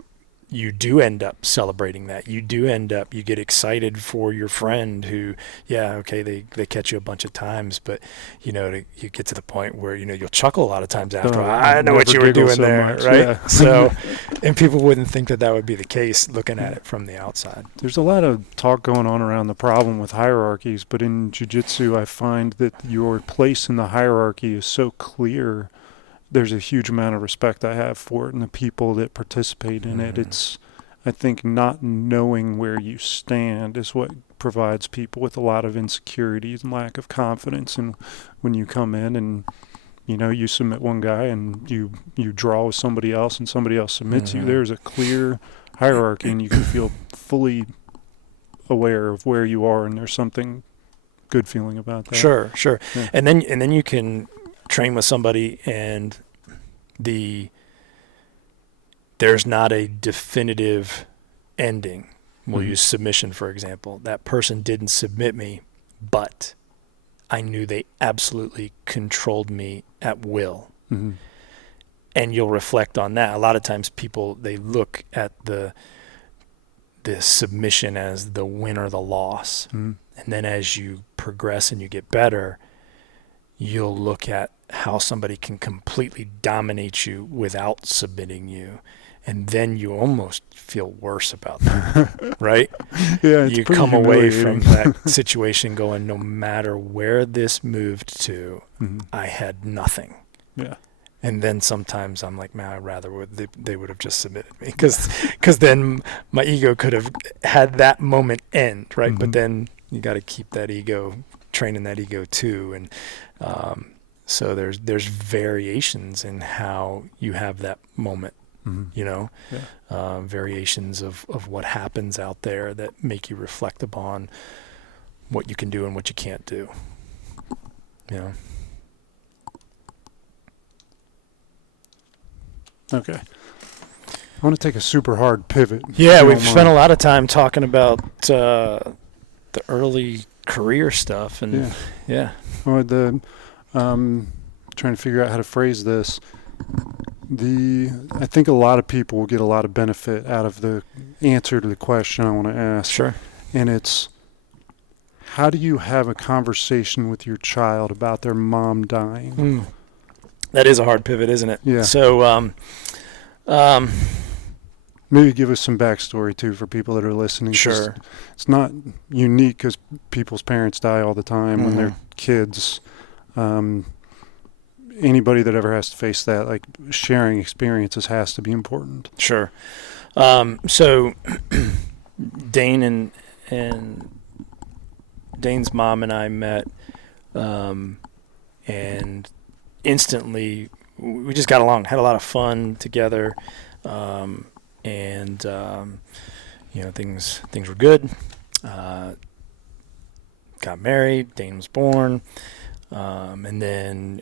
you do end up celebrating that. You get excited for your friend who, they catch you a bunch of times, but you get to the point where, you'll chuckle a lot of times after, I know what you were doing there, much, right? Yeah. So, and people wouldn't think that would be the case looking at it from the outside. There's a lot of talk going on around the problem with hierarchies, but in jiu-jitsu, I find that your place in the hierarchy is so clear. There's a huge amount of respect I have for it and the people that participate in it. It's, I think, not knowing where you stand is what provides people with a lot of insecurities and lack of confidence. And when you come in and, you submit one guy and you draw with somebody else and somebody else submits you, there's a clear hierarchy and you can feel fully aware of where you are, and there's something good feeling about that. Sure. Yeah. And then you can train with somebody and there's not a definitive ending. We'll use submission, for example. That person didn't submit me, but I knew they absolutely controlled me at will. And you'll reflect on that. A lot of times people, they look at the submission as the win or the loss. And then as you progress and you get better, you'll look at how somebody can completely dominate you without submitting you. And then you almost feel worse about that, right? Yeah, it's you pretty come away from humiliating. that situation going, no matter where this moved to, I had nothing. Yeah. And then sometimes I'm like, man, I rather they would have just submitted me, because then my ego could have had that moment end, right? But then you got to keep that ego, training that ego too, and so there's variations in how you have that moment, variations of what happens out there that make you reflect upon what you can do and what you can't do. Okay. I want to take a super hard pivot. Yeah, we've spent a lot of time talking about the early career stuff, and Or trying to figure out how to phrase this. I think a lot of people will get a lot of benefit out of the answer to the question I want to ask. Sure. And it's, how do you have a conversation with your child about their mom dying? That is a hard pivot, isn't it? Yeah. So, maybe give us some backstory too for people that are listening. Sure. It's not unique because people's parents die all the time when they're kids. Anybody that ever has to face that, like, sharing experiences has to be important. Sure. So Dane and Dane's mom and I met, and instantly we just got along, had a lot of fun together, and things were good. Got married, Dane was born, and then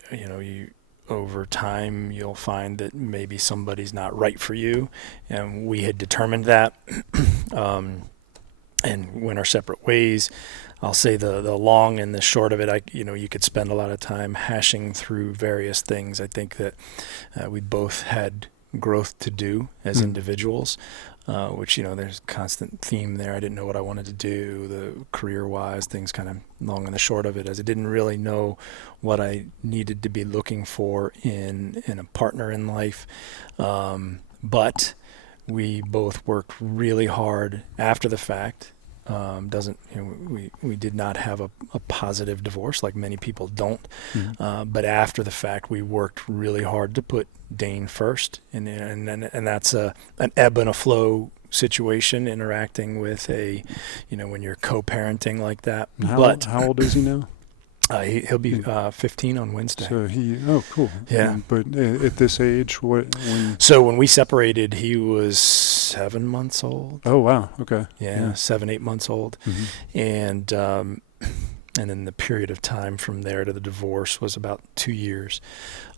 over time you'll find that maybe somebody's not right for you, and we had determined that, and went our separate ways. I'll say the long and the short of it, you could spend a lot of time hashing through various things. I think that we both had growth to do as individuals, which, there's a constant theme there. I didn't know what I wanted to do, the career-wise, things kind of long and the short of it, as I didn't really know what I needed to be looking for in a partner in life. But we both worked really hard after the fact. We did not have a positive divorce, like many people don't. But after the fact, we worked really hard to put Dane first, and that's an ebb and a flow situation, interacting with when you're co-parenting like that. How old is he now? He'll be 15 on Wednesday. So cool. Yeah. But at this age, So when we separated, he was 7 months old. Oh, wow. Okay. Yeah. 7, 8 months old. And, And then the period of time from there to the divorce was about 2 years.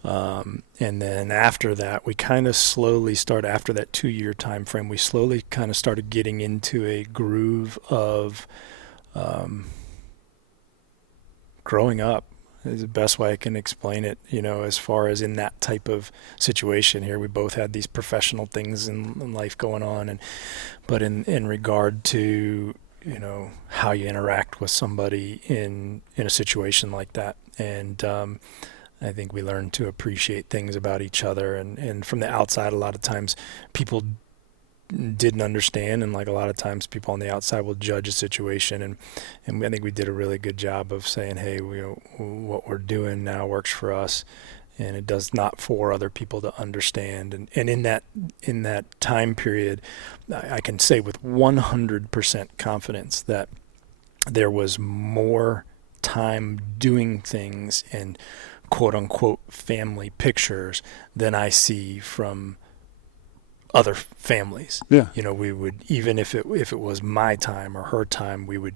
And then after that, we kind of slowly started, after that 2-year time frame, we slowly kind of started getting into a groove of growing up, is the best way I can explain it, as far as in that type of situation here. We both had these professional things in life going on, but in regard to how you interact with somebody in a situation like that. And I think we learned to appreciate things about each other. And from the outside, a lot of times people didn't understand. And like a lot of times people on the outside will judge a situation. And I think we did a really good job of saying, hey, what we're doing now works for us. And it does not for other people to understand. And in that time period, I can say with 100% confidence that there was more time doing things and quote unquote family pictures than I see from other families. Yeah. We would, even if it was my time or her time, we would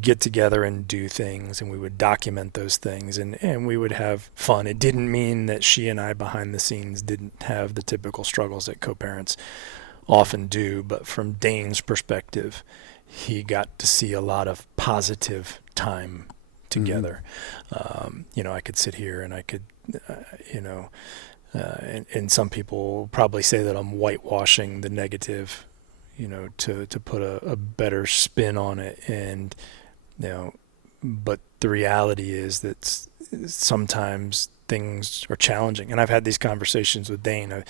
get together and do things, and we would document those things, and we would have fun. It didn't mean that she and I behind the scenes didn't have the typical struggles that co-parents often do, but from Dane's perspective, he got to see a lot of positive time together. I could sit here and I could, and some people probably say that I'm whitewashing the negative, to put a better spin on it. And, but the reality is that sometimes things are challenging. And I've had these conversations with Dane. I,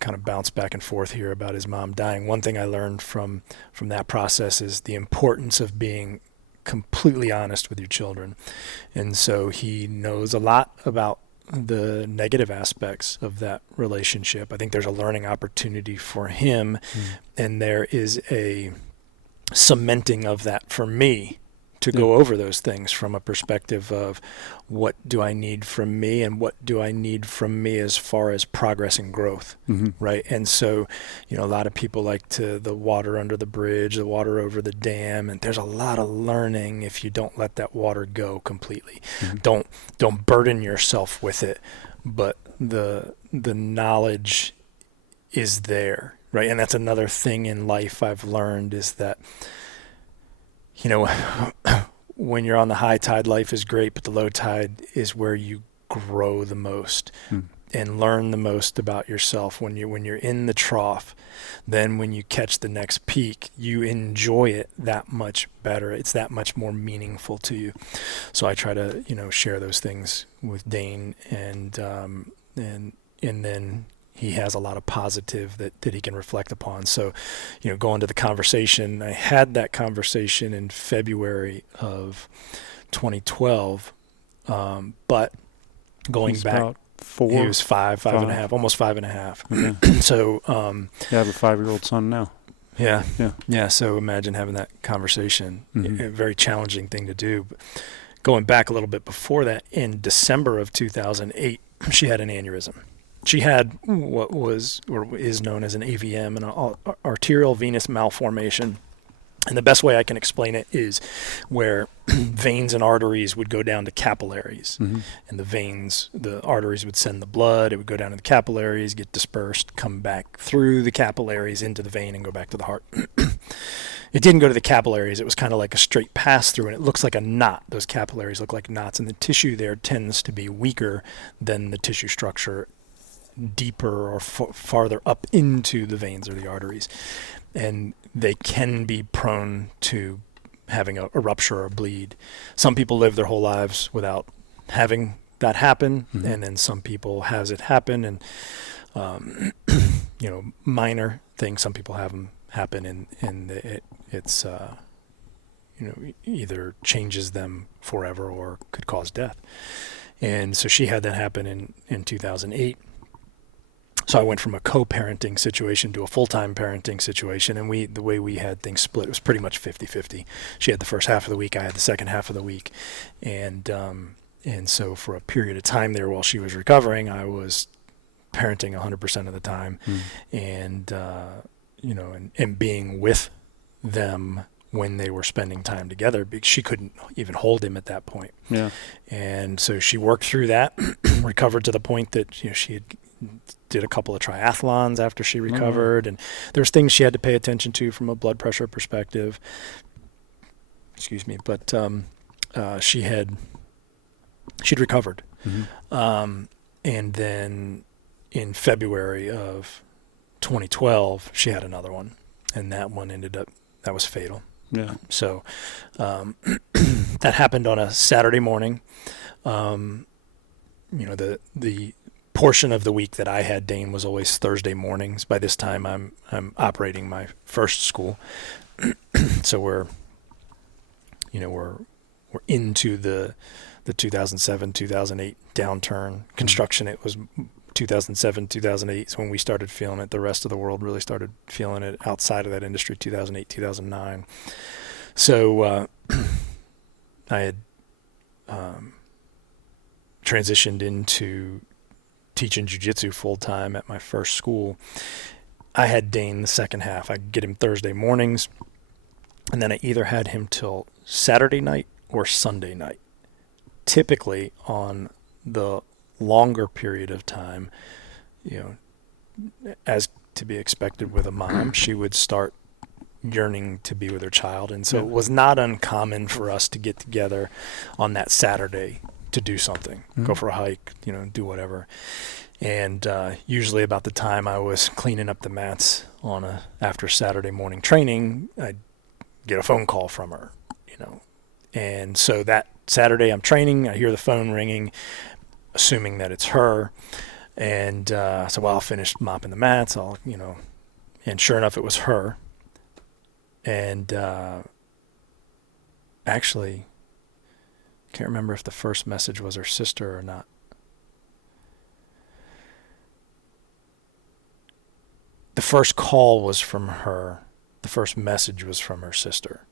kind of bounce back and forth here about his mom dying. One thing I learned from that process is the importance of being completely honest with your children. And so he knows a lot about the negative aspects of that relationship. I think there's a learning opportunity for him, and there is a cementing of that for me to go over those things from a perspective of what do I need from me and what do I need from me as far as progress and growth, right? And so, a lot of people like the water under the bridge, the water over the dam, and there's a lot of learning if you don't let that water go completely. Don't burden yourself with it, but the knowledge is there, right? And that's another thing in life I've learned is that when you're on the high tide, life is great, but the low tide is where you grow the most and learn the most about yourself. When you're in the trough, then when you catch the next peak, you enjoy it that much better. It's that much more meaningful to you. So I try to, share those things with Dane, and then he has a lot of positive that he can reflect upon. So, going to the conversation, I had that conversation in February of 2012, but going back, about 4. he was five and a half, almost 5.5. Yeah. So, you have a 5-year-old son now. Yeah. So imagine having that conversation. A very challenging thing to do. But going back a little bit before that, in December of 2008, she had an aneurysm. She had what was or is known as an AVM, an arterial venous malformation. And the best way I can explain it is where veins and arteries would go down to capillaries. And the arteries would send the blood, it would go down to the capillaries, get dispersed, come back through the capillaries into the vein and go back to the heart. It didn't go to the capillaries. It was kind of like a straight pass through, and it looks like a knot. Those capillaries look like knots, and the tissue there tends to be weaker than the tissue structure deeper or farther up into the veins or the arteries. And they can be prone to having a rupture or a bleed. Some people live their whole lives without having that happen, and then some people has it happen, and minor things. Some people have them happen, and it's either changes them forever or could cause death. And so she had that happen in 2008. So I went from a co-parenting situation to a full-time parenting situation, and the way we had things split, it was pretty much 50-50. She had the first half of the week, I had the second half of the week. And so for a period of time there while she was recovering, I was parenting 100% of the time, and being with them when they were spending time together, because she couldn't even hold him at that point. Yeah. And so she worked through that, recovered to the point that she had did a couple of triathlons after she recovered, and there's things she had to pay attention to from a blood pressure perspective. Excuse me, but she'd recovered. And then in February of 2012, she had another one, and that one that was fatal. Yeah. So that happened on a Saturday morning. The portion of the week that I had Dane was always Thursday mornings. By this time, I'm operating my first school, so we're into the 2007 2008 downturn construction. It was 2007 2008 is when we started feeling it. The rest of the world really started feeling it outside of that industry 2008 2009. So I had transitioned into teaching jiu-jitsu full-time at my first school. I had Dane the second half. I'd get him Thursday mornings, and then I either had him till Saturday night or Sunday night. Typically on the longer period of time, as to be expected with a mom, she would start yearning to be with her child. And so it was not uncommon for us to get together on that Saturday to do something, go for a hike, do whatever. And usually about the time I was cleaning up the mats after Saturday morning training, I'd get a phone call from her, And so that Saturday I'm training, I hear the phone ringing, assuming that it's her. And so I'll finish mopping the mats, and sure enough, it was her. And actually, can't remember if the first message was her sister or not. The first call was from her. The first message was from her sister.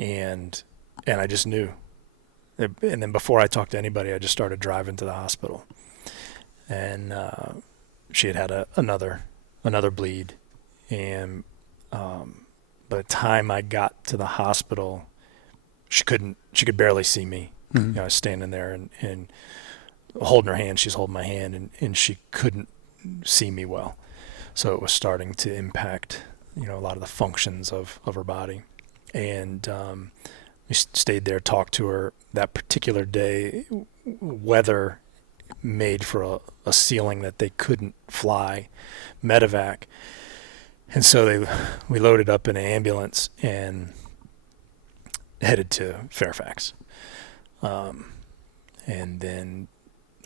And I just knew. And then before I talked to anybody, I just started driving to the hospital. And she had another bleed. And by the time I got to the hospital, she could barely see me. I was standing there and holding her hand. She's holding my hand, and she couldn't see me well. So it was starting to impact, a lot of the functions of her body. And we stayed there, talked to her. That particular day, weather made for a ceiling that they couldn't fly, medevac. And so we loaded up in an ambulance and headed to Fairfax. And then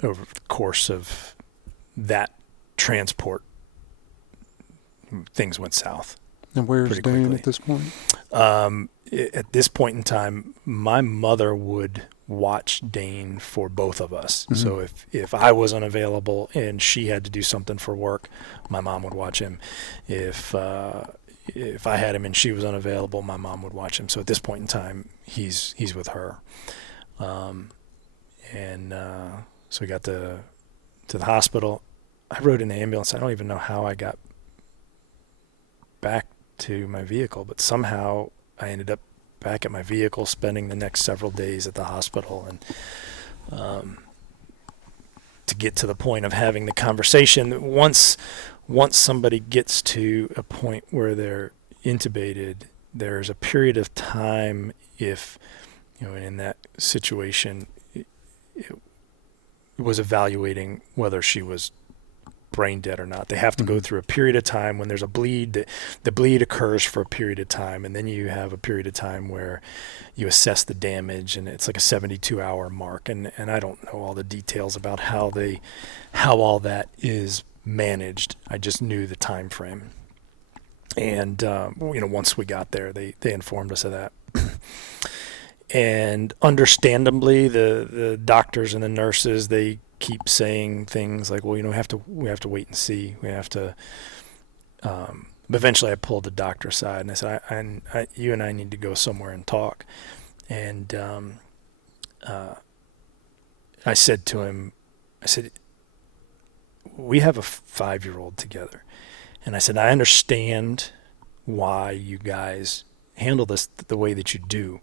over the course of that transport, things went south. And where's Dane at this point? At this point in time, my mother would watch Dane for both of us. So if I was unavailable and she had to do something for work, my mom would watch him. If I had him and she was unavailable, my mom would watch him. So at this point in time, he's with her. So we got to the hospital. I rode in the ambulance. I don't even know how I got back to my vehicle, but somehow I ended up back at my vehicle, spending the next several days at the hospital. And to get to the point of having the conversation, once somebody gets to a point where they're intubated, there's a period of time, if in that situation, it was evaluating whether she was brain dead or not. They have to go through a period of time when there's a bleed. The bleed occurs for a period of time, and then you have a period of time where you assess the damage, and it's like a 72-hour mark. And I don't know all the details about how all that is managed. I just knew the time frame. And once we got there, they informed us of that. And understandably, the doctors and the nurses, they keep saying things like, well, we have to wait and see. We have to. But eventually, I pulled the doctor aside and I said, you and I need to go somewhere and talk. And I said to him, we have a 5-year-old together. And I said, I understand why you guys handle this the way that you do,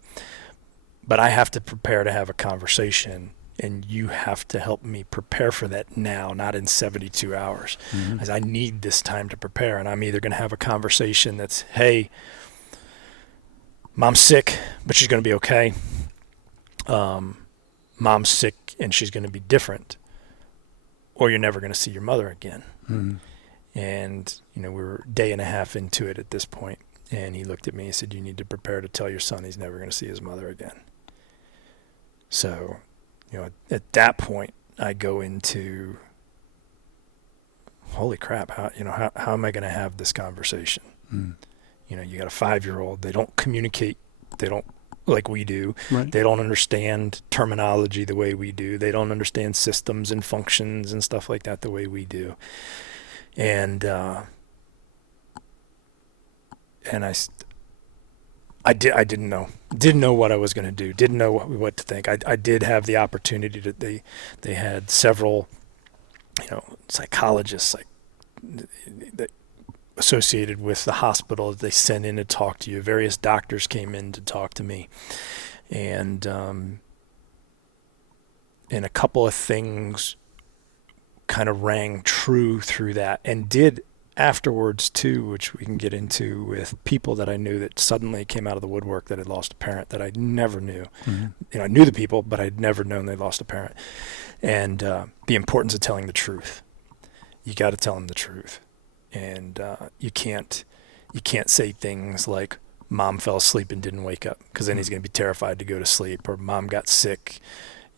but I have to prepare to have a conversation, and you have to help me prepare for that now, not in 72 hours. As I need this time to prepare, and I'm either going to have a conversation that's, hey, mom's sick, but she's going to be okay. Mom's sick and she's going to be different, or you're never going to see your mother again. And, we were a day and a half into it at this point, and he looked at me and said, you need to prepare to tell your son he's never going to see his mother again. So, at that point, I go into, holy crap, how am I going to have this conversation? You got a 5-year-old, they don't communicate, they don't like we do. Right. They don't understand terminology the way we do. They don't understand systems and functions and stuff like that the way we do. And I didn't know what I was going to do. Didn't know what to think. I did have the opportunity that they had several, psychologists that associated with the hospital that they sent in to talk to you. Various doctors came in to talk to me, and a couple of things kind of rang true through that, and did afterwards too, which we can get into with people that I knew that suddenly came out of the woodwork that had lost a parent that I never knew. I knew the people, but I'd never known they lost a parent. And the importance of telling the truth. You got to tell them the truth. And you can't say things like mom fell asleep and didn't wake up, because then he's going to be terrified to go to sleep, or mom got sick,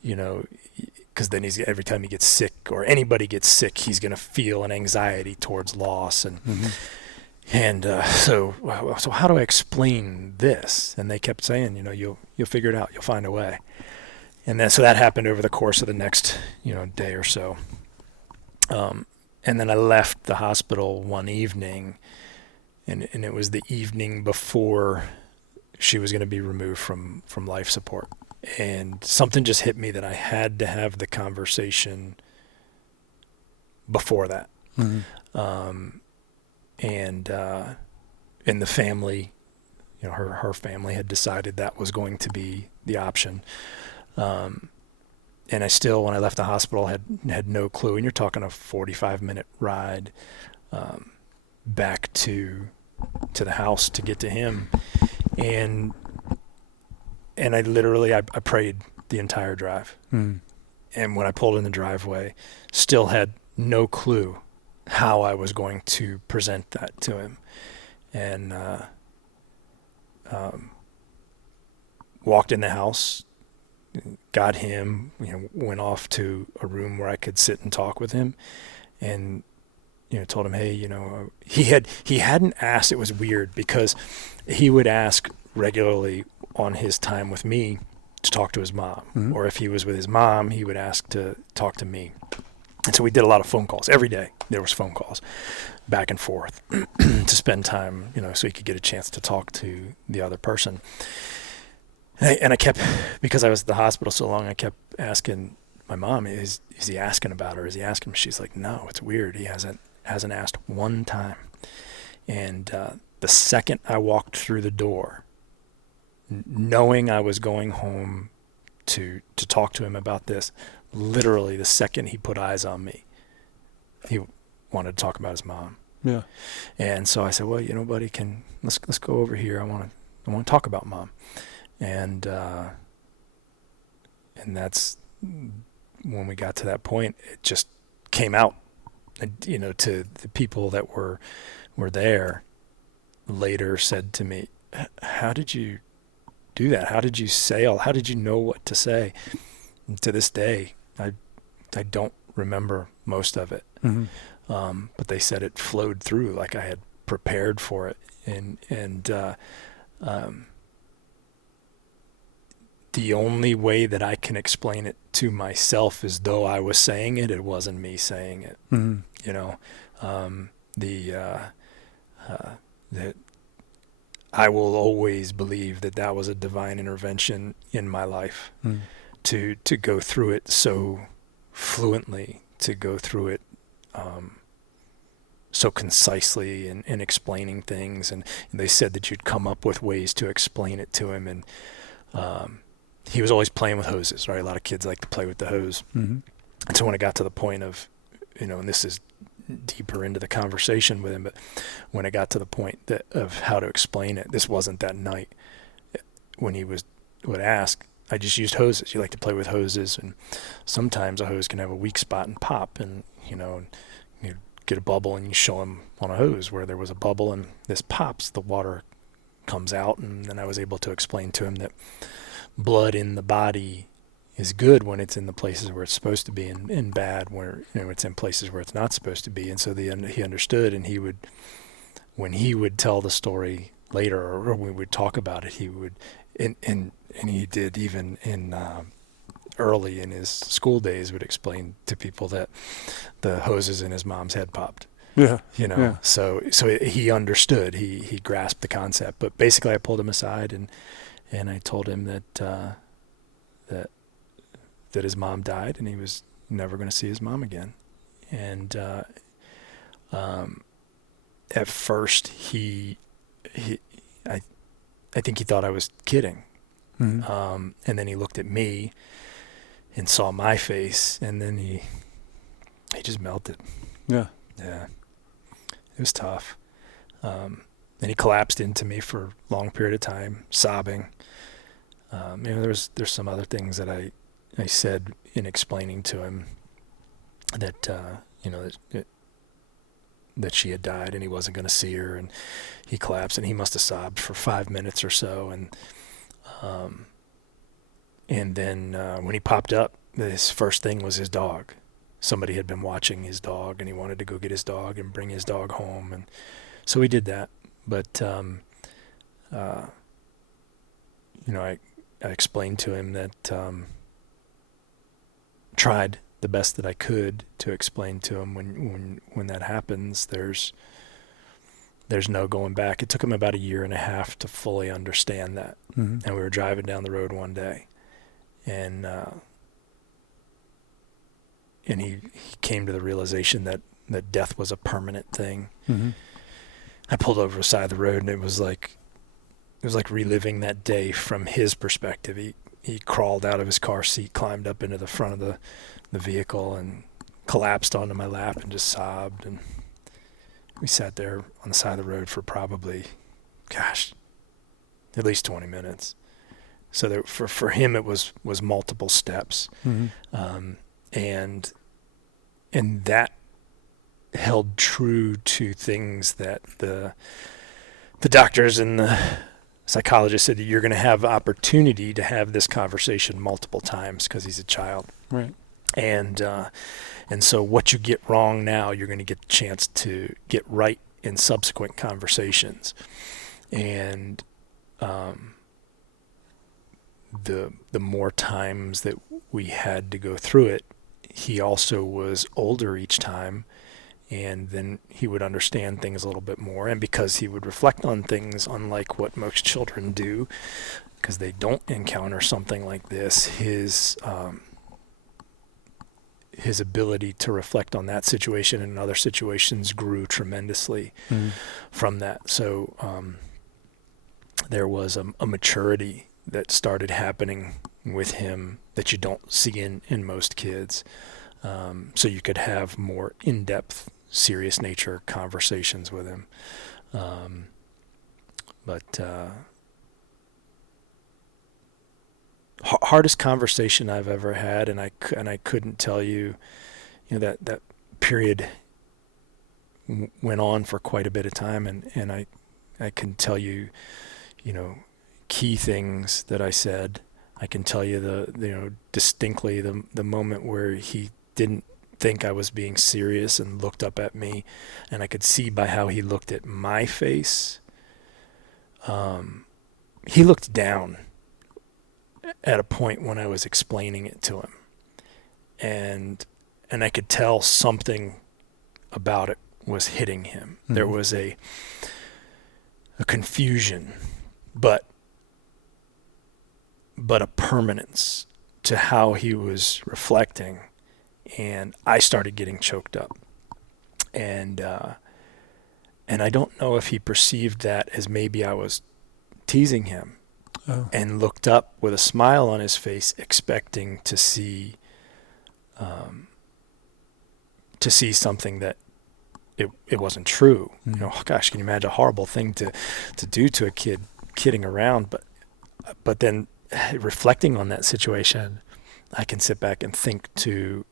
because then every time he gets sick, or anybody gets sick, he's going to feel an anxiety towards loss. And so how do I explain this? And they kept saying, you'll figure it out, you'll find a way. And then so that happened over the course of the next day or so. And then I left the hospital one evening, and it was the evening before she was going to be removed from life support. And something just hit me that I had to have the conversation before that. And the family, her family had decided that was going to be the option. And I still, when I left the hospital, had no clue. And you're talking a 45-minute ride back to the house to get to him. And I literally, I prayed the entire drive. And when I pulled in the driveway, still had no clue how I was going to present that to him. And walked in the house, got him, went off to a room where I could sit and talk with him, and told him, hey, he hadn't asked. It was weird because he would ask regularly on his time with me to talk to his mom, or if he was with his mom, he would ask to talk to me. And so we did a lot of phone calls every day. There was phone calls back and forth to spend time, so he could get a chance to talk to the other person. And I kept, because I was at the hospital so long, I kept asking my mom, is he asking about her? Is he asking me? She's like, no, it's weird. He hasn't asked one time. And the second I walked through the door, knowing I was going home to talk to him about this, literally the second he put eyes on me, he wanted to talk about his mom. Yeah. And so I said, well, buddy, let's go over here. I want to talk about mom. And that's when we got to that point, it just came out, to the people that were there later said to me, how did you do that? How did you how did you know what to say? And to this day, I don't remember most of it. But they said it flowed through like I had prepared for it. And the only way that I can explain it to myself is though I was saying it, it wasn't me saying it. That I will always believe that was a divine intervention in my life to go through it so fluently, to go through it so concisely in explaining things, and they said that you'd come up with ways to explain it to him, and he was always playing with hoses, right? A lot of kids like to play with the hose. Mm-hmm. And so when it got to the point of, and this is deeper into the conversation with him, but when it got to the point of how to explain it, this wasn't that night. When he would ask, I just used hoses. You like to play with hoses, and sometimes a hose can have a weak spot and pop, and you get a bubble and you show him on a hose where there was a bubble and this pops, the water comes out, and then I was able to explain to him that blood in the body is good when it's in the places where it's supposed to be, and bad where it's in places where it's not supposed to be. And so he understood, and when he would tell the story later, or we would talk about it, he would, and he did even in early in his school days, would explain to people that the hoses in his mom's head popped. Yeah. Yeah. So he understood, he grasped the concept. But basically I pulled him aside and I told him that his mom died, and he was never going to see his mom again. And at first I think he thought I was kidding. Mm-hmm. And then he looked at me and saw my face, and then he just melted. Yeah. Yeah. It was tough. And he collapsed into me for a long period of time, sobbing. There's some other things that I said in explaining to him that that she had died and he wasn't going to see her, and he collapsed, and he must have sobbed for 5 minutes or so, and then when he popped up, his first thing was his dog. Somebody had been watching his dog, and he wanted to go get his dog and bring his dog home, and so we did that. But I explained to him that tried the best that I could to explain to him when that happens, there's no going back. It took him about 1.5 years to fully understand that. Mm-hmm. And we were driving down the road one day, and he came to the realization that death was a permanent thing. Mm-hmm. I pulled over the side of the road, and it was like reliving that day from his perspective. He crawled out of his car seat, climbed up into the front of the vehicle, and collapsed onto my lap and just sobbed. And we sat there on the side of the road for probably, at least 20 minutes. So that for him it was multiple steps. Mm-hmm. And that held true to things that the doctors and the psychologist said that you're going to have opportunity to have this conversation multiple times because he's a child. Right. And so what you get wrong now, you're going to get the chance to get right in subsequent conversations. And the more times that we had to go through it, he also was older each time, and then he would understand things a little bit more. And because he would reflect on things unlike what most children do, because they don't encounter something like this, his ability to reflect on that situation and other situations grew tremendously from that. So there was a maturity that started happening with him that you don't see in most kids. So you could have more in-depth, serious nature conversations with him. But hardest conversation I've ever had, and I couldn't tell you, that period went on for quite a bit of time, and I can tell you, key things that I said. I can tell you distinctly the moment where he didn't think I was being serious and looked up at me, and I could see by how he looked at my face. He looked down at a point when I was explaining it to him, and I could tell something about it was hitting him. Mm-hmm. There was a confusion, but a permanence to how he was reflecting, and I started getting choked up. And And I don't know if he perceived that as maybe I was teasing him, and looked up with a smile on his face, expecting to see something that it wasn't true. You know, gosh, can you imagine a horrible thing to do to a kid kidding around? But then reflecting on that situation, I can sit back and think to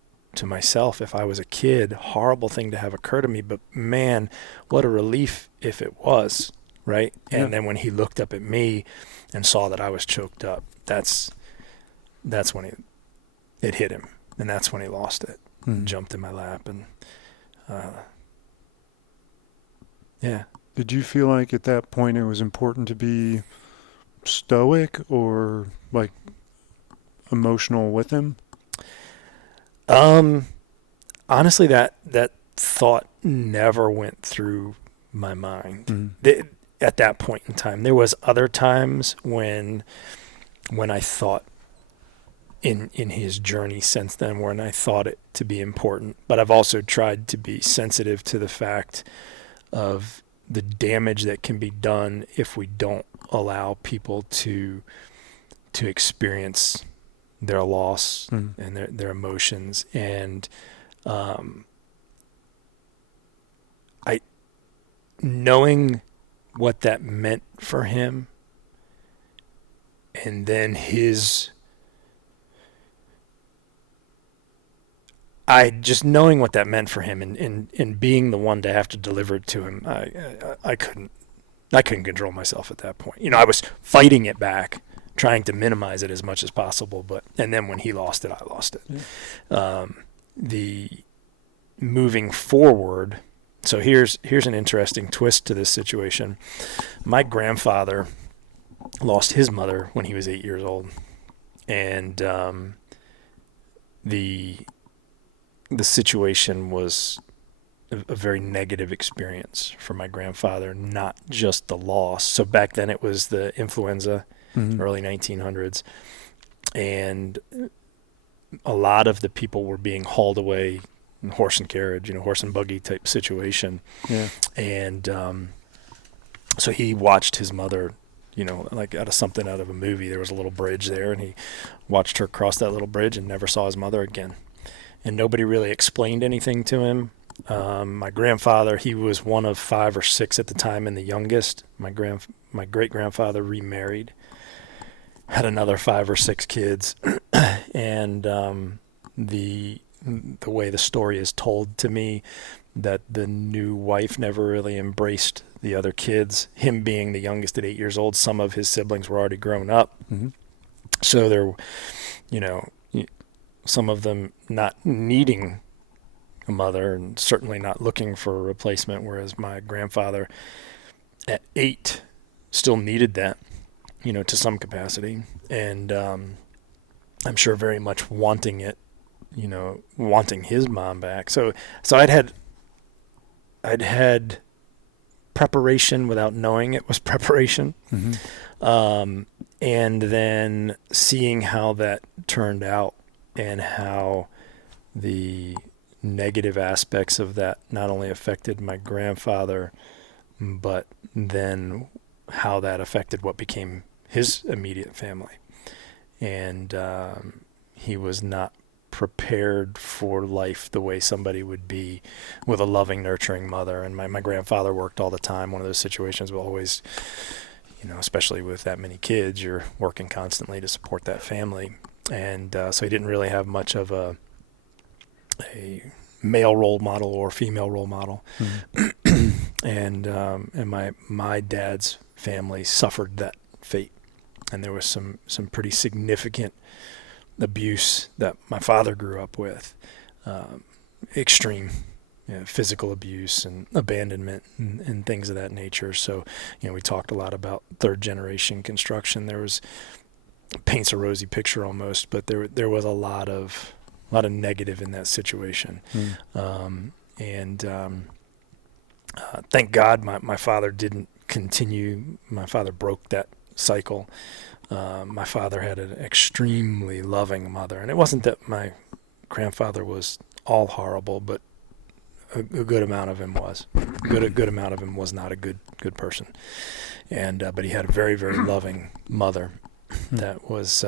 myself, if I was a kid, horrible thing to have occur to me, but man, what a relief if it was, right? Yeah. And then when he looked up at me and saw that I was choked up, that's when it hit him, and that's when he lost it. Jumped in my lap, and yeah. Did you feel like at that point it was important to be stoic or like emotional with him? Honestly, that thought never went through my mind. At that point in time, there was other times when I thought in his journey since then, when I thought it to be important, but I've also tried to be sensitive to the fact of the damage that can be done if we don't allow people to experience their loss and their emotions. And knowing what that meant for him, and then just knowing what that meant for him, and being the one to have to deliver it to him, I couldn't control myself at that point. You know, I was fighting it back, trying to minimize it as much as possible, and then when he lost it, I lost it. The moving forward, so here's an interesting twist to this situation. My grandfather lost his mother when he was 8 years old, and the situation was a very negative experience for my grandfather, not just the loss. So back then it was the influenza, early 1900s, and a lot of the people were being hauled away in horse and carriage, horse and buggy type situation. Yeah. And so he watched his mother, like out of a movie. There was a little bridge there, and he watched her cross that little bridge and never saw his mother again. And nobody really explained anything to him. My grandfather, he was one of 5 or 6 at the time, and the youngest. My great-grandfather remarried, had another 5 or 6 kids, and the way the story is told to me, that the new wife never really embraced the other kids. Him being the youngest at 8 years old, some of his siblings were already grown up. So there, some of them not needing a mother and certainly not looking for a replacement, whereas my grandfather at 8 still needed that, to some capacity. And I'm sure very much wanting it, wanting his mom back. So I'd had preparation without knowing it was preparation. And then seeing how that turned out, and how the negative aspects of that not only affected my grandfather, but then how that affected what became his immediate family. And he was not prepared for life the way somebody would be with a loving, nurturing mother. And my grandfather worked all the time. One of those situations will always, especially with that many kids, you're working constantly to support that family. And so he didn't really have much of a male role model or female role model. And my dad's family suffered that fate. And there was some pretty significant abuse that my father grew up with, extreme physical abuse and abandonment and things of that nature. So, we talked a lot about third generation construction. There was, paints a rosy picture almost, but there was a lot of negative in that situation. Thank God my father didn't continue. My father broke that cycle. My father had an extremely loving mother, and it wasn't that my grandfather was all horrible, but a good amount of him was. A good amount of him was not a good person. And but he had a very, very loving mother that was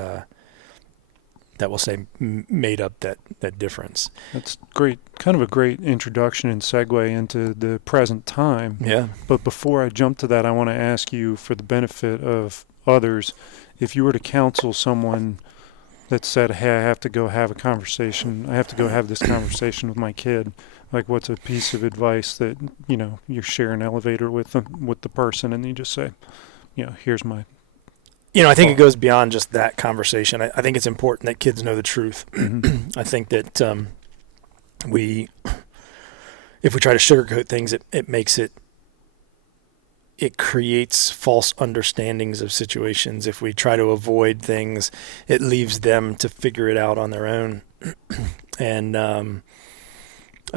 that will say made up that difference. That's great. Kind of a great introduction and segue into the present time. Yeah. But before I jump to that, I want to ask you, for the benefit of others, if you were to counsel someone that said, hey, I have to go have a conversation, I have to go have this conversation with my kid, like what's a piece of advice that, you know, you share an elevator with the person and you just say, you know, here's my... You know, I think it goes beyond just that conversation. I think it's important that kids know the truth. I think that if we try to sugarcoat things, it creates false understandings of situations. If we try to avoid things, it leaves them to figure it out on their own. And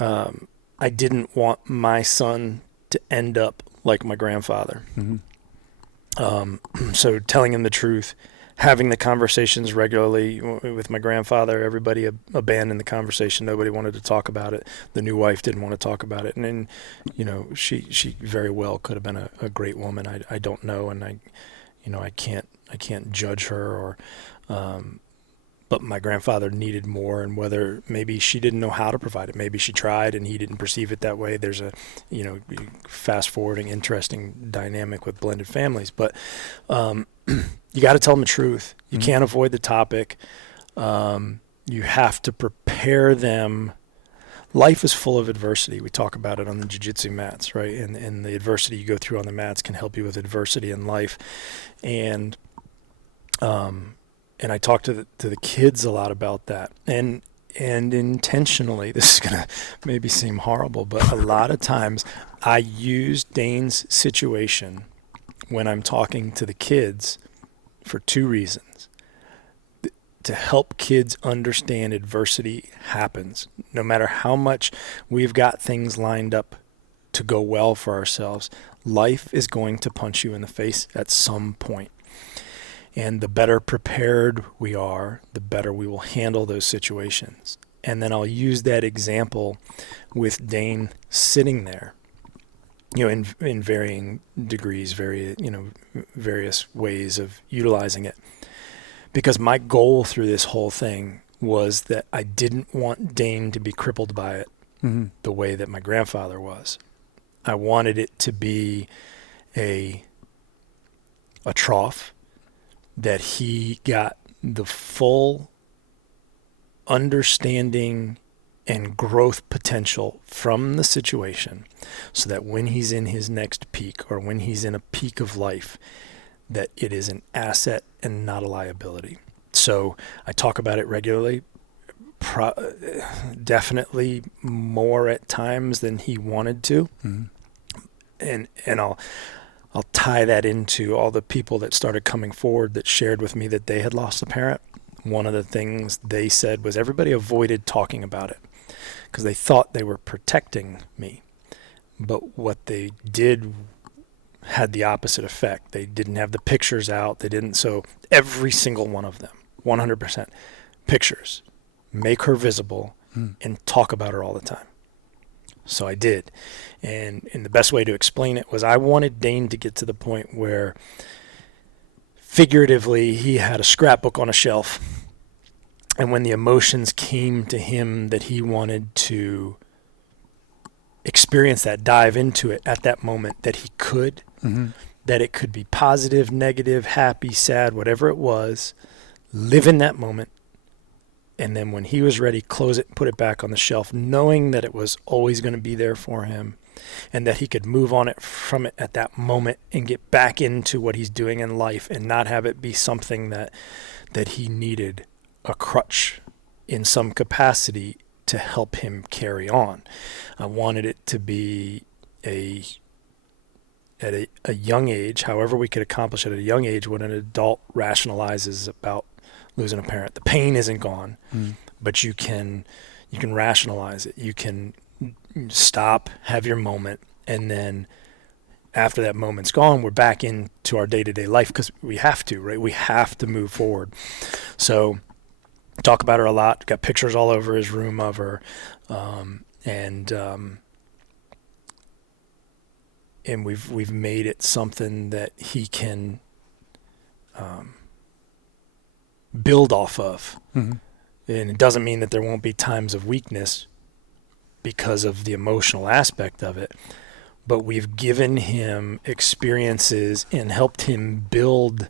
I didn't want my son to end up like my grandfather. Mm-hmm. So telling him the truth, having the conversations regularly with my grandfather, everybody abandoned the conversation. Nobody wanted to talk about it. The new wife didn't want to talk about it. And then, you know, she very well could have been a great woman. I don't know. And I can't judge her or, but my grandfather needed more, and whether maybe she didn't know how to provide it. Maybe she tried and he didn't perceive it that way. There's a, you know, fast forwarding, interesting dynamic with blended families, but you got to tell them the truth. You can't avoid the topic. You have to prepare them. Life is full of adversity. We talk about it on the jiu-jitsu mats, right? And the adversity you go through on the mats can help you with adversity in life. And I talk to the kids a lot about that, and intentionally, this is gonna maybe seem horrible, but a lot of times I use Dane's situation when I'm talking to the kids for two reasons: to help kids understand adversity happens. No matter how much we've got things lined up to go well for ourselves, life is going to punch you in the face at some point. And the better prepared we are, the better we will handle those situations. And then I'll use that example with Dane sitting there, you know, in varying degrees, various ways of utilizing it. Because my goal through this whole thing was that I didn't want Dane to be crippled by it the way that my grandfather was. I wanted it to be a trough that he got the full understanding and growth potential from the situation, so that when he's in his next peak, or when he's in a peak of life, that it is an asset and not a liability. So I talk about it regularly, definitely more at times than he wanted to. And I'll tie that into all the people that started coming forward that shared with me that they had lost a parent. One of the things they said was everybody avoided talking about it because they thought they were protecting me. But what they did had the opposite effect. They didn't have the pictures out. They didn't. So every single one of them, 100%, pictures, make her visible and talk about her all the time. So I did. And the best way to explain it was I wanted Dane to get to the point where, figuratively, he had a scrapbook on a shelf. And when the emotions came to him that he wanted to experience that, dive into it at that moment, that he could, that it could be positive, negative, happy, sad, whatever it was, live in that moment. And then when he was ready, close it, put it back on the shelf, knowing that it was always going to be there for him and that he could move on it from it at that moment and get back into what he's doing in life and not have it be something that he needed a crutch in some capacity to help him carry on. I wanted it to be at a young age, however we could accomplish it at a young age, when an adult rationalizes about losing a parent. The pain isn't gone, but you can rationalize it. You can stop, have your moment, and then after that moment's gone, we're back into our day-to-day life because we have to, right? We have to move forward. So talk about her a lot. Got pictures all over his room of her. we've made it something that he can build off of. Mm-hmm. And it doesn't mean that there won't be times of weakness because of the emotional aspect of it, but we've given him experiences and helped him build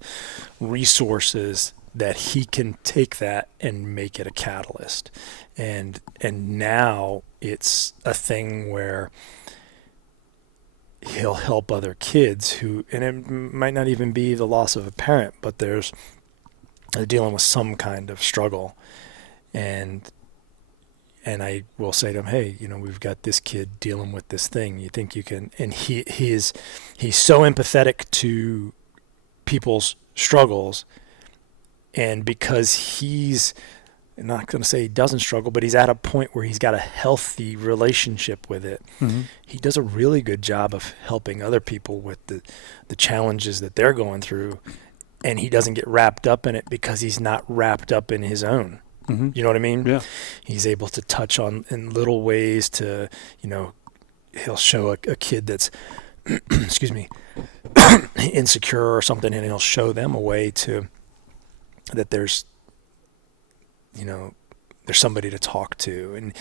resources that he can take that and make it a catalyst. And now it's a thing where he'll help other kids who, and it might not even be the loss of a parent, but they're dealing with some kind of struggle. And I will say to him, hey, we've got this kid dealing with this thing. You think you can? And he's so empathetic to people's struggles. And because he's, I'm not going to say he doesn't struggle, but he's at a point where he's got a healthy relationship with it. Mm-hmm. He does a really good job of helping other people with the challenges that they're going through. And he doesn't get wrapped up in it because he's not wrapped up in his own. Mm-hmm. You know what I mean? Yeah. He's able to touch on in little ways to, he'll show a kid that's, excuse me, insecure or something, and he'll show them a way to, that there's somebody to talk to. And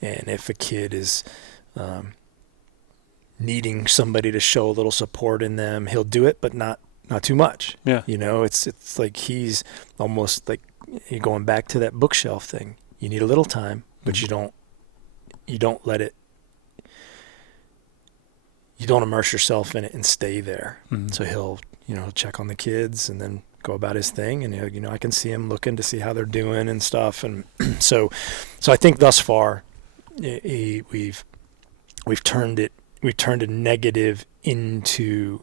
if a kid is needing somebody to show a little support in them, he'll do it, but not too much. Yeah. It's like he's almost like, you're going back to that bookshelf thing. You need a little time, but mm-hmm. you don't let it, you don't immerse yourself in it and stay there. Mm-hmm. So he'll check on the kids and then go about his thing. And I can see him looking to see how they're doing and stuff. And so I think thus far we've turned a negative into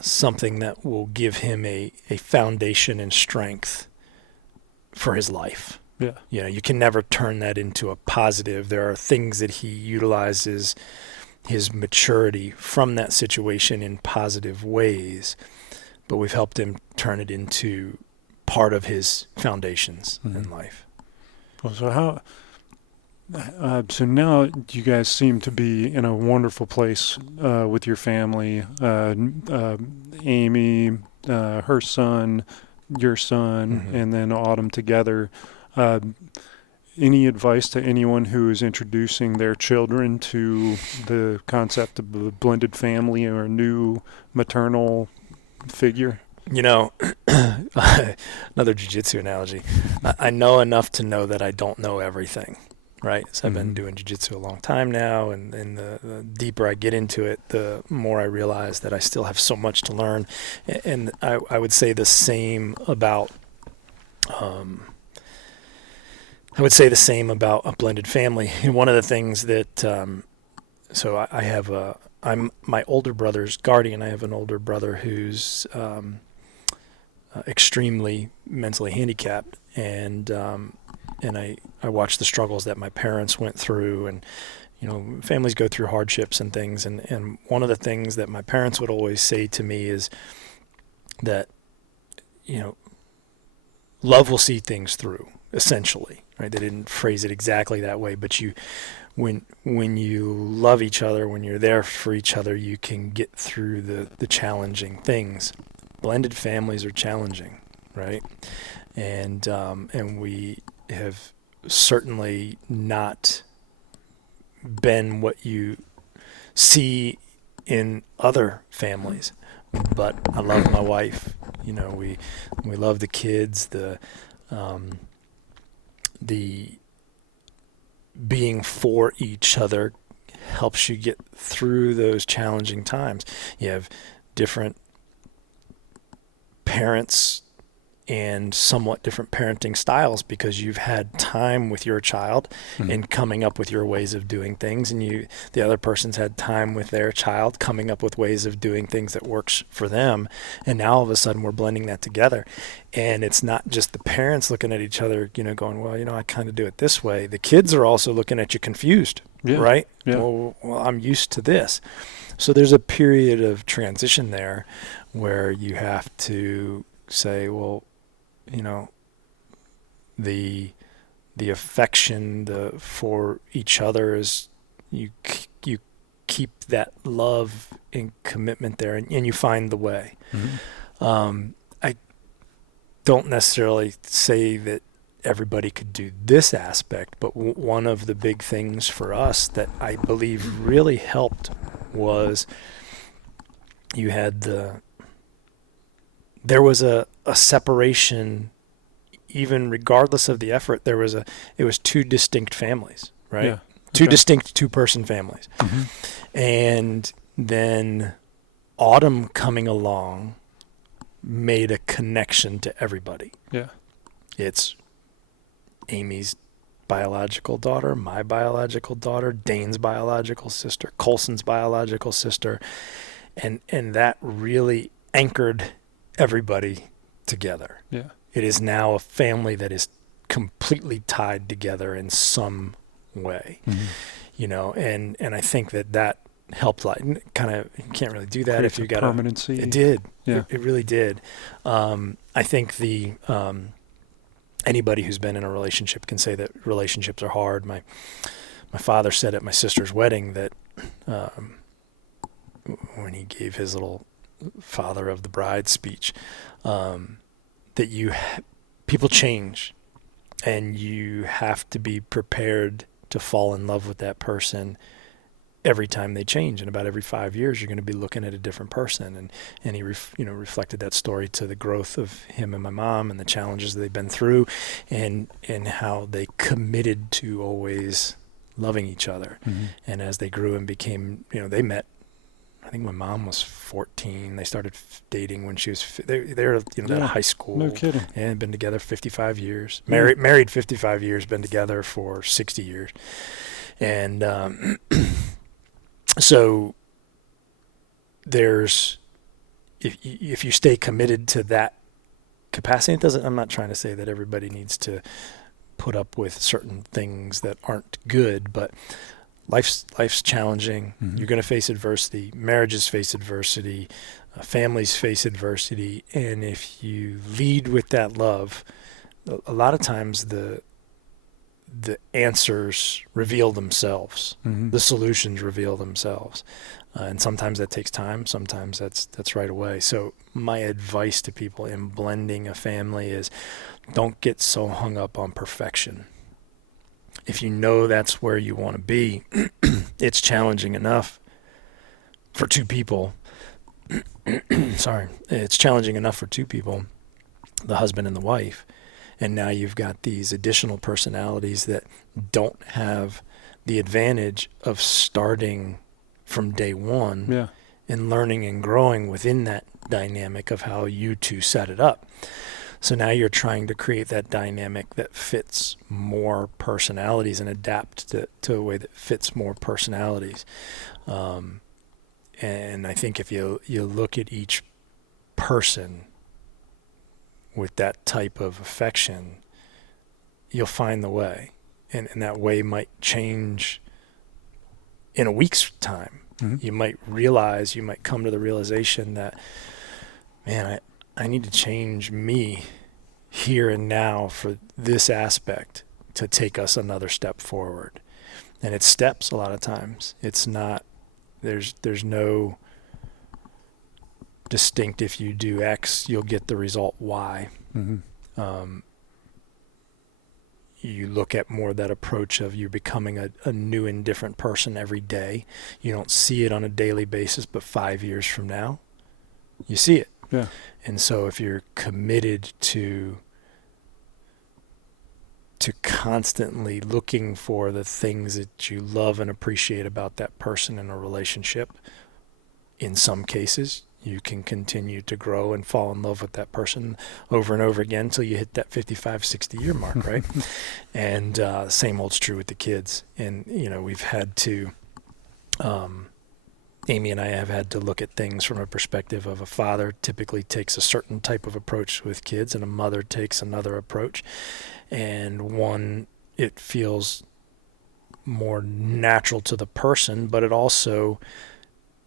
something that will give him a foundation and strength for his life. Yeah. You can never turn that into a positive. There are things that he utilizes his maturity from that situation in positive ways, but we've helped him turn it into part of his foundations mm-hmm. in life. Well, so now you guys seem to be in a wonderful place with your family. Amy, her son, your son, mm-hmm. and then Autumn together. Any advice to anyone who is introducing their children to the concept of a blended family or a new maternal figure? Another jiu-jitsu analogy. I know enough to know that I don't know everything. Right. So I've been doing jiu-jitsu a long time now, and the deeper I get into it, the more I realize that I still have so much to learn. And I would say the same about a blended family. And one of the things that so I have I'm my older brother's guardian. I have an older brother who's extremely mentally handicapped, and I watched the struggles that my parents went through, and families go through hardships and things, and one of the things that my parents would always say to me is that love will see things through, essentially, right? They didn't phrase it exactly that way, but when you love each other, when you're there for each other, you can get through the challenging things. Blended families are challenging, right? And we have certainly not been what you see in other families, but I love my wife. We love the kids. The being for each other helps you get through those challenging times. You have different parents and somewhat different parenting styles because you've had time with your child mm-hmm. and coming up with your ways of doing things, and the other person's had time with their child coming up with ways of doing things that works for them, and now all of a sudden we're blending that together. And it's not just the parents looking at each other going, well, I kind of do it this way. The kids are also looking at you confused, right? Yeah. Well, I'm used to this. So there's a period of transition there where you have to say, well, the affection for each other is you keep that love and commitment there, and you find the way. I don't necessarily say that everybody could do this aspect, but one of the big things for us that I believe really helped was you had there was a separation, even regardless of the effort. It was two distinct families, right? Yeah. Two Okay. distinct two-person families. And then Autumn coming along made a connection to everybody. Yeah. It's Amy's biological daughter, my biological daughter, Dane's biological sister, Colson's biological sister, and that really anchored everybody together. Yeah. It is now a family that is completely tied together in some way, and I think that helped. Like, kind of, you can't really do that Creates if you a got permanency. It did. Yeah. It really did. I think anybody who's been in a relationship can say that relationships are hard. My father said at my sister's wedding that when he gave his little father of the bride speech, that people change, and you have to be prepared to fall in love with that person every time they change. And about every 5 years, you're going to be looking at a different person. And he reflected that story to the growth of him and my mom and the challenges that they've been through, and how they committed to always loving each other. And as they grew and became, they met, I think my mom was 14. They started dating when she was, they're at high school. No kidding. And been together 55 years. Married 55 years, been together for 60 years. And so there's, if you stay committed to that capacity, I'm not trying to say that everybody needs to put up with certain things that aren't good, but life's challenging. You're going to face adversity. Marriages face adversity. Families face adversity. And if you lead with that love, a lot of times the answers reveal themselves. The solutions reveal themselves. And sometimes that takes time. Sometimes that's right away. So my advice to people in blending a family is, don't get so hung up on perfection. If you know that's where you want to be, it's challenging enough for two people. It's challenging enough for two people, the husband and the wife. And now you've got these additional personalities that don't have the advantage of starting from day one and learning and growing within that dynamic of how you two set it up. So now you're trying to create that dynamic that fits more personalities and adapt to a way that fits more personalities. And I think if you look at each person with that type of affection, you'll find the way. And that way might change in a week's time. You might come to the realization that, man, I need to change me here and now for this aspect to take us another step forward. And it's steps a lot of times. It's not, there's no distinct, if you do X, you'll get the result Y. You look at more that approach of you becoming a new and different person every day. You don't see it on a daily basis, but 5 years from now, you see it. Yeah. And so if you're committed to constantly looking for the things that you love and appreciate about that person in a relationship, in some cases, you can continue to grow and fall in love with that person over and over again until you hit that 55, 60-year mark, right? And same holds true with the kids. And, we've had to, Amy and I have had to look at things from a perspective of a father typically takes a certain type of approach with kids, and a mother takes another approach. And one, it feels more natural to the person, but it also,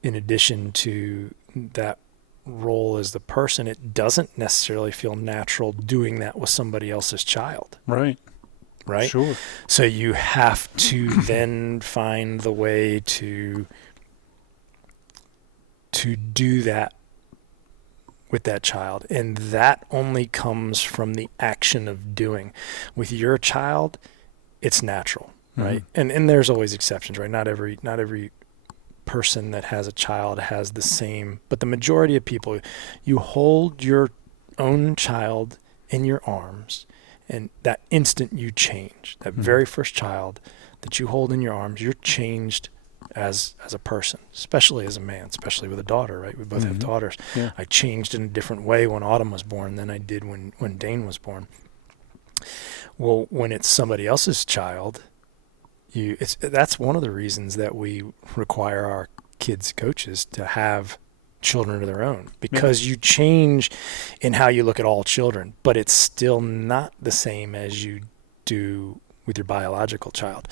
in addition to that role as the person, it doesn't necessarily feel natural doing that with somebody else's child. Right. Sure. So you have to then find the way to to do that with that child. And that only comes from the action of doing. With your child, it's natural, right? And there's always exceptions, right? Not every person that has a child has the same, but the majority of people, you hold your own child in your arms, and that instant you change. That very first child that you hold in your arms, you're changed as a person, especially as a man, especially with a daughter, right? We both have daughters. Yeah. I changed in a different way when Autumn was born than I did when Dane was born. Well, when it's somebody else's child, that's one of the reasons that we require our kids' coaches to have children of their own, because you change in how you look at all children, but it's still not the same as you do with your biological child.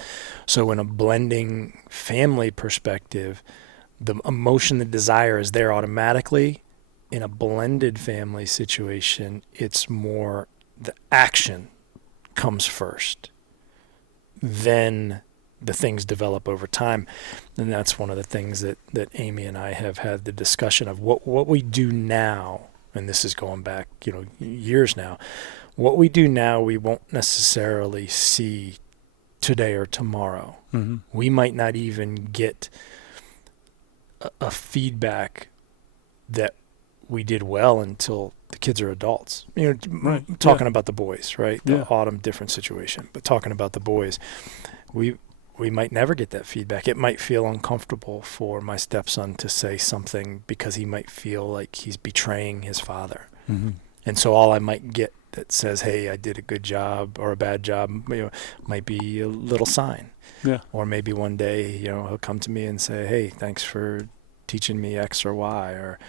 So in a blending family perspective, the emotion, the desire is there automatically. In a blended family situation, it's more the action comes first. Then the things develop over time. And that's one of the things that Amy and I have had the discussion of what we do now, and this is going back, years now. What we do now, we won't necessarily see today or tomorrow. We might not even get a feedback that we did well until the kids are adults. Talking about the boys, right? The Autumn, different situation, but talking about the boys, we might never get that feedback. It might feel uncomfortable for my stepson to say something because he might feel like he's betraying his father. And so all I might get that says, hey, I did a good job or a bad job, might be a little sign. Yeah. Or maybe one day, he'll come to me and say, hey, thanks for teaching me X or Y, or,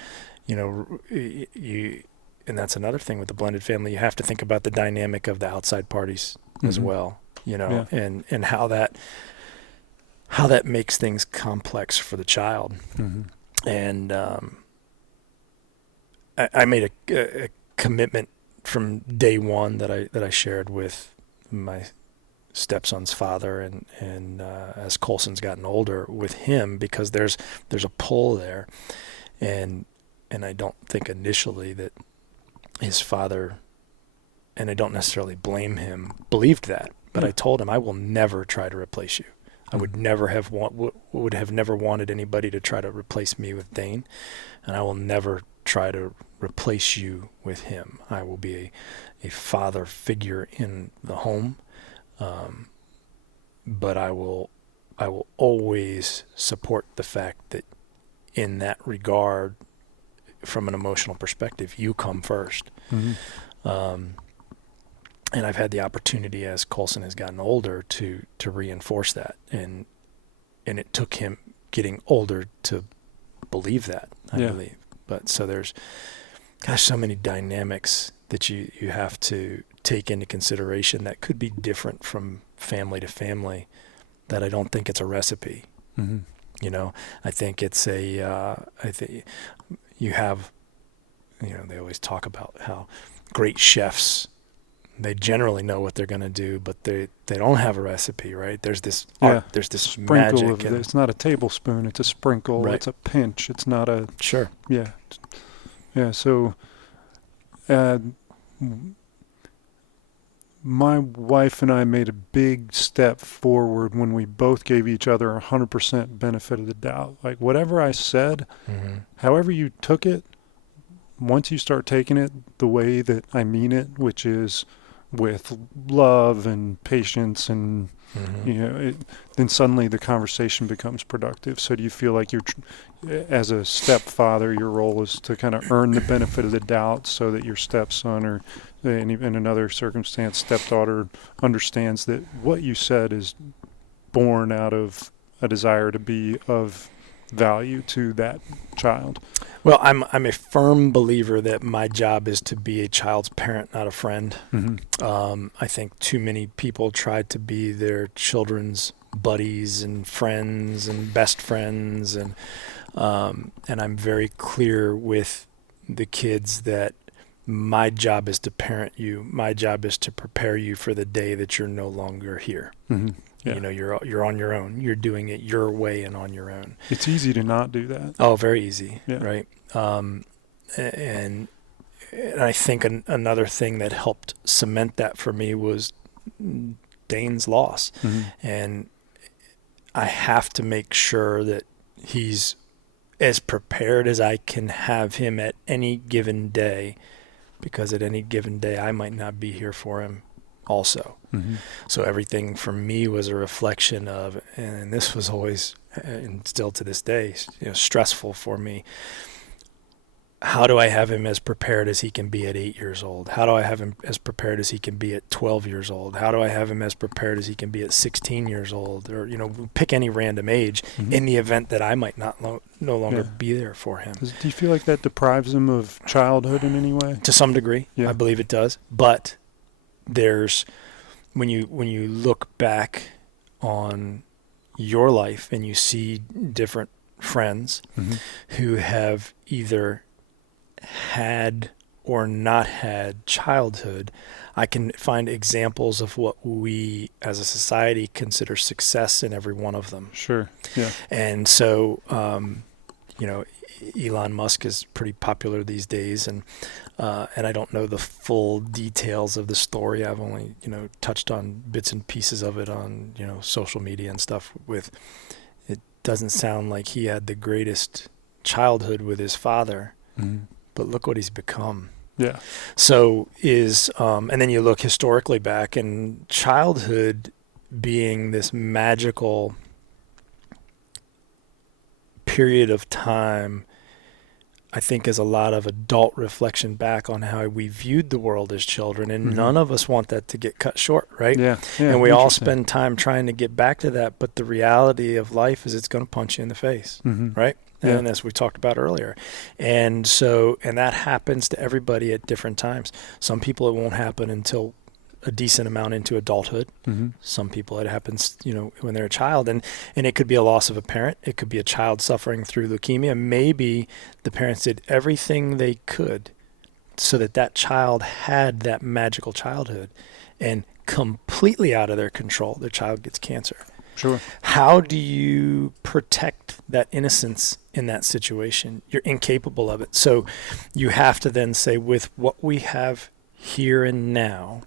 and that's another thing with the blended family. You have to think about the dynamic of the outside parties as well, and how that makes things complex for the child. And I made a commitment from day one that I shared with my stepson's father, and as Colson's gotten older, with him, because there's a pull there, and I don't think initially that his father, and I don't necessarily blame him, believed that, but I told him I will never try to replace you. I would never have never wanted anybody to try to replace me with Dane, and I will never try to replace you with him. I will be a father figure in the home, but I will always support the fact that in that regard, from an emotional perspective, you come first. And I've had the opportunity, as Colson has gotten older, to reinforce that, and it took him getting older to believe that, I believe. But so there's, so many dynamics that you have to take into consideration that could be different from family to family, that I don't think it's a recipe. I think it's I think you have, they always talk about how great chefs, they generally know what they're going to do, but they don't have a recipe, right? There's this art, there's this sprinkle magic. It's not a tablespoon, it's a sprinkle, it's a pinch, it's not a... Sure. Yeah. Yeah, so my wife and I made a big step forward when we both gave each other 100% benefit of the doubt. Like, whatever I said, however you took it, once you start taking it the way that I mean it, which is with love and patience and, then suddenly the conversation becomes productive. So do you feel like as a stepfather, your role is to kind of earn the benefit of the doubt so that your stepson, or in another circumstance, stepdaughter, understands that what you said is born out of a desire to be of value to that child? Well, I'm a firm believer that my job is to be a child's parent, not a friend. I think too many people try to be their children's buddies and friends and best friends, and I'm very clear with the kids that my job is to parent you. My job is to prepare you for the day that you're no longer here. Yeah. You know, you're on your own. You're doing it your way and on your own. It's easy to not do that. Oh, very easy, Yeah. right? And I think another thing that helped cement that for me was Dane's loss. Mm-hmm. And I have to make sure that he's as prepared as I can have him at any given day, because at any given day I might not be here for him also. Mm-hmm. So everything for me was a reflection of, and this was always, and still to this day, you know, stressful for me. How do I have him as prepared as he can be at 8 years old? How do I have him as prepared as he can be at 12 years old? How do I have him as prepared as he can be at 16 years old? Or, you know, pick any random age in the event that I might not no longer be there for him. Do you feel like that deprives him of childhood in any way? To some degree, I believe it does. But there's, when you look back on your life and you see different friends who have either had or not had childhood, I can find examples of what we as a society consider success in every one of them. Sure. Yeah. And so, you know, Elon Musk is pretty popular these days, and I don't know the full details of the story. I've only, you know, touched on bits and pieces of it on, you know, social media and stuff. With it doesn't sound like he had the greatest childhood with his father. Mm-hmm. But look what he's become. Yeah. So and then you look historically back, and childhood being this magical period of time, I think is a lot of adult reflection back on how we viewed the world as children, and none of us want that to get cut short, right? Yeah. And we all spend time trying to get back to that, but the reality of life is it's going to punch you in the face, right? Yeah. And as we talked about earlier. And so, and that happens to everybody at different times. Some people it won't happen until a decent amount into adulthood. Some people it happens, you know, when they're a child, and it could be a loss of a parent. It could be a child suffering through leukemia. Maybe the parents did everything they could so that child had that magical childhood, and completely out of their control, their child gets cancer. Sure. How do you protect that innocence in that situation? You're incapable of it. So you have to then say, with what we have here and now,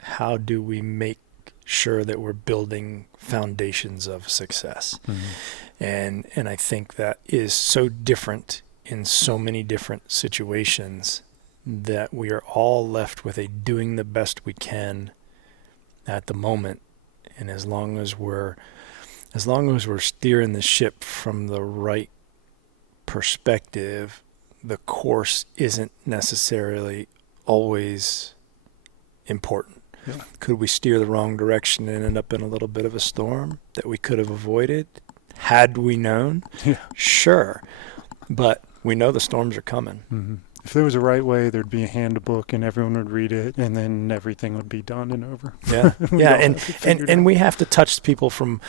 how do we make sure that we're building foundations of success? And I think that is so different in so many different situations, that we are all left with a doing the best we can at the moment. And as long as we're steering the ship from the right perspective, the course isn't necessarily always important. Yeah. Could we steer the wrong direction and end up in a little bit of a storm that we could have avoided had we known? Yeah. Sure. But we know the storms are coming. If there was a right way, there'd be a handbook and everyone would read it, and then everything would be done and over. Yeah. Yeah. And we have to touch people from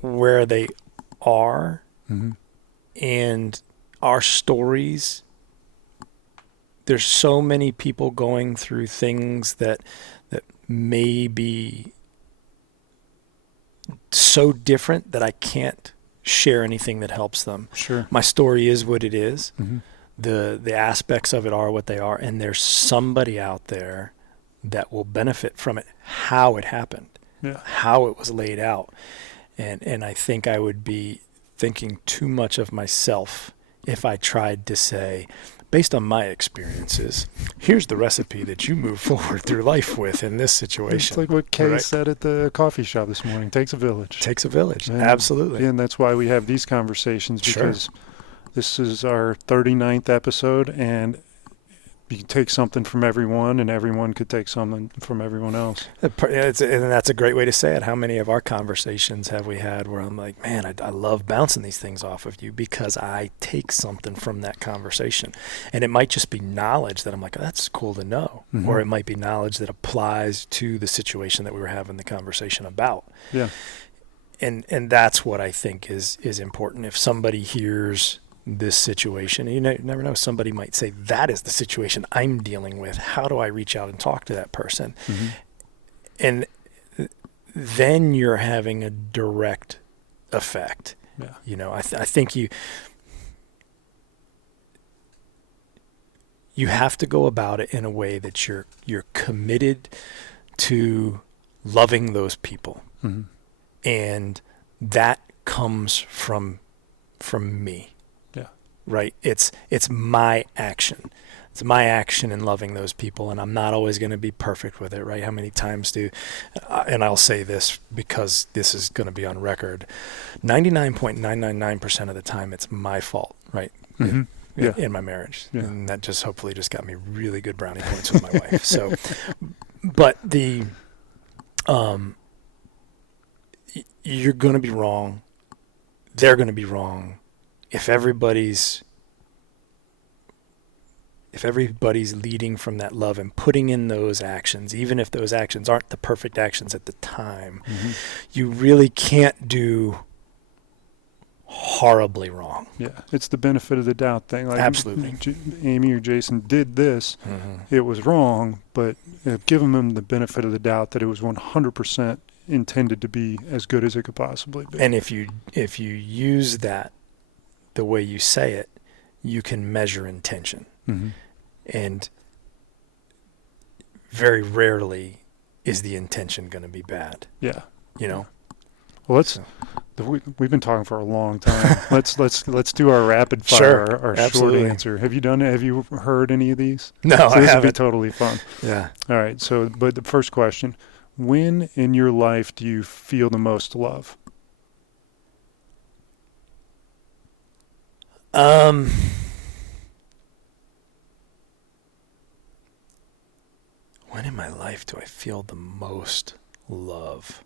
where they are, and our stories. There's so many people going through things that may be so different that I can't share anything that helps them. Sure. My story is what it is. The aspects of it are what they are, and there's somebody out there that will benefit from it, how it happened, how it was laid out. And I think I would be thinking too much of myself if I tried to say, based on my experiences, here's the recipe that you move forward through life with in this situation. It's like what Kay said at the coffee shop this morning. Takes a village. Takes a village. Absolutely. And that's why we have these conversations, because this is our 39th episode, and you can take something from everyone, and everyone could take something from everyone else. And that's a great way to say it. How many of our conversations have we had where I'm like, man, I love bouncing these things off of you because I take something from that conversation. And it might just be knowledge that I'm like, oh, that's cool to know. Or it might be knowledge that applies to the situation that we were having the conversation about. Yeah. And that's what I think is important. If somebody hears this situation, you never know, somebody might say, that is the situation I'm dealing with. How do I reach out and talk to that person? And then you're having a direct effect. Yeah. You know, I think you have to go about it in a way that you're committed to loving those people. Mm-hmm. And that comes from me. Yeah. Right? It's my action. It's my action in loving those people, and I'm not always going to be perfect with it, right? How many times and I'll say this because this is going to be on record, 99.999% of the time it's my fault, right? Mm-hmm. Yeah. In my marriage. Yeah. And that just hopefully just got me really good brownie points with my wife. So, but you're going to be wrong. They're going to be wrong. If everybody's leading from that love and putting in those actions, even if those actions aren't the perfect actions at the time, Mm-hmm. you really can't do horribly wrong. Yeah, it's the benefit of the doubt thing. Like, Absolutely. Amy or Jason did this. Mm-hmm. It was wrong, but giving them the benefit of the doubt that it was 100% intended to be as good as it could possibly be. And if you use that the way you say it, you can measure intention. Mm-hmm. And very rarely is the intention going to be bad. Yeah. You know? Well, we've been talking for a long time. Let's do our rapid fire, Sure, our short absolutely. answer. Have you heard any of these? No, So I this will be haven't. totally fun. Yeah. All right. So, but the first question: when in your life do you feel the most love? When in my life do I feel the most love?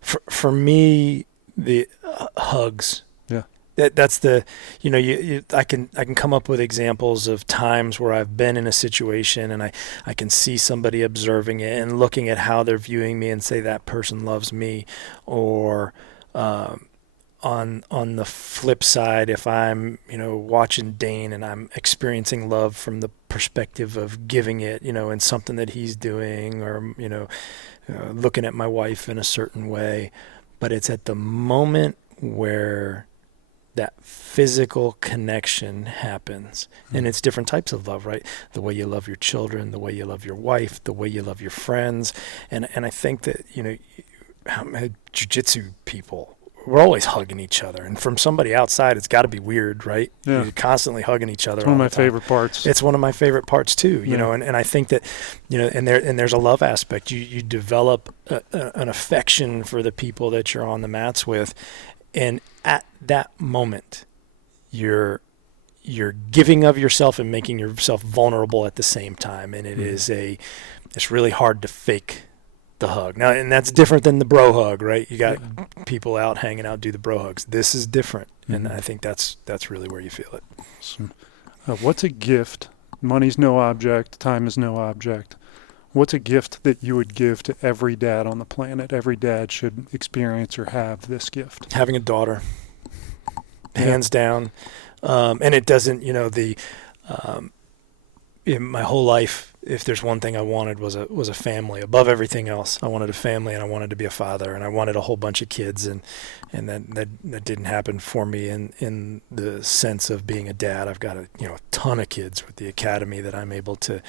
For me, the hugs. Yeah. That's the, you know, I can come up with examples of times where I've been in a situation and I can see somebody observing it and looking at how they're viewing me and say that person loves me. Or on the flip side, if I'm, you know, watching Dane and I'm experiencing love from the perspective of giving it, you know, in something that he's doing, or, you know, looking at my wife in a certain way. But it's at the moment where that physical connection happens. And it's different types of love, right? The way you love your children, the way you love your wife, the way you love your friends. And I think that, you know, jiu-jitsu people, we're always hugging each other. And from somebody outside, it's got to be weird, right? Yeah. You're constantly hugging each other. It's one of all my the time. favorite parts. It's one of my favorite parts too, you Yeah. know, and I think that, you know, and there's a love aspect. You develop an affection for the people that you're on the mats with. And at that moment, you're giving of yourself and making yourself vulnerable at the same time. And it's really hard to fake the hug. Now, and that's different than the bro hug, right? You got people out hanging out, do the bro hugs. This is different. And I think that's really where you feel it. Awesome. What's a gift? Money's no object. Time is no object. What's a gift that you would give to every dad on the planet? Every dad should experience or have this gift. Having a daughter, hands down. And it doesn't, you know, in my whole life, if there's one thing I wanted was a family above everything else. I wanted a family and I wanted to be a father and I wanted a whole bunch of kids, and that didn't happen for me in the sense of being a dad. I've got a ton of kids with the academy that I'm able to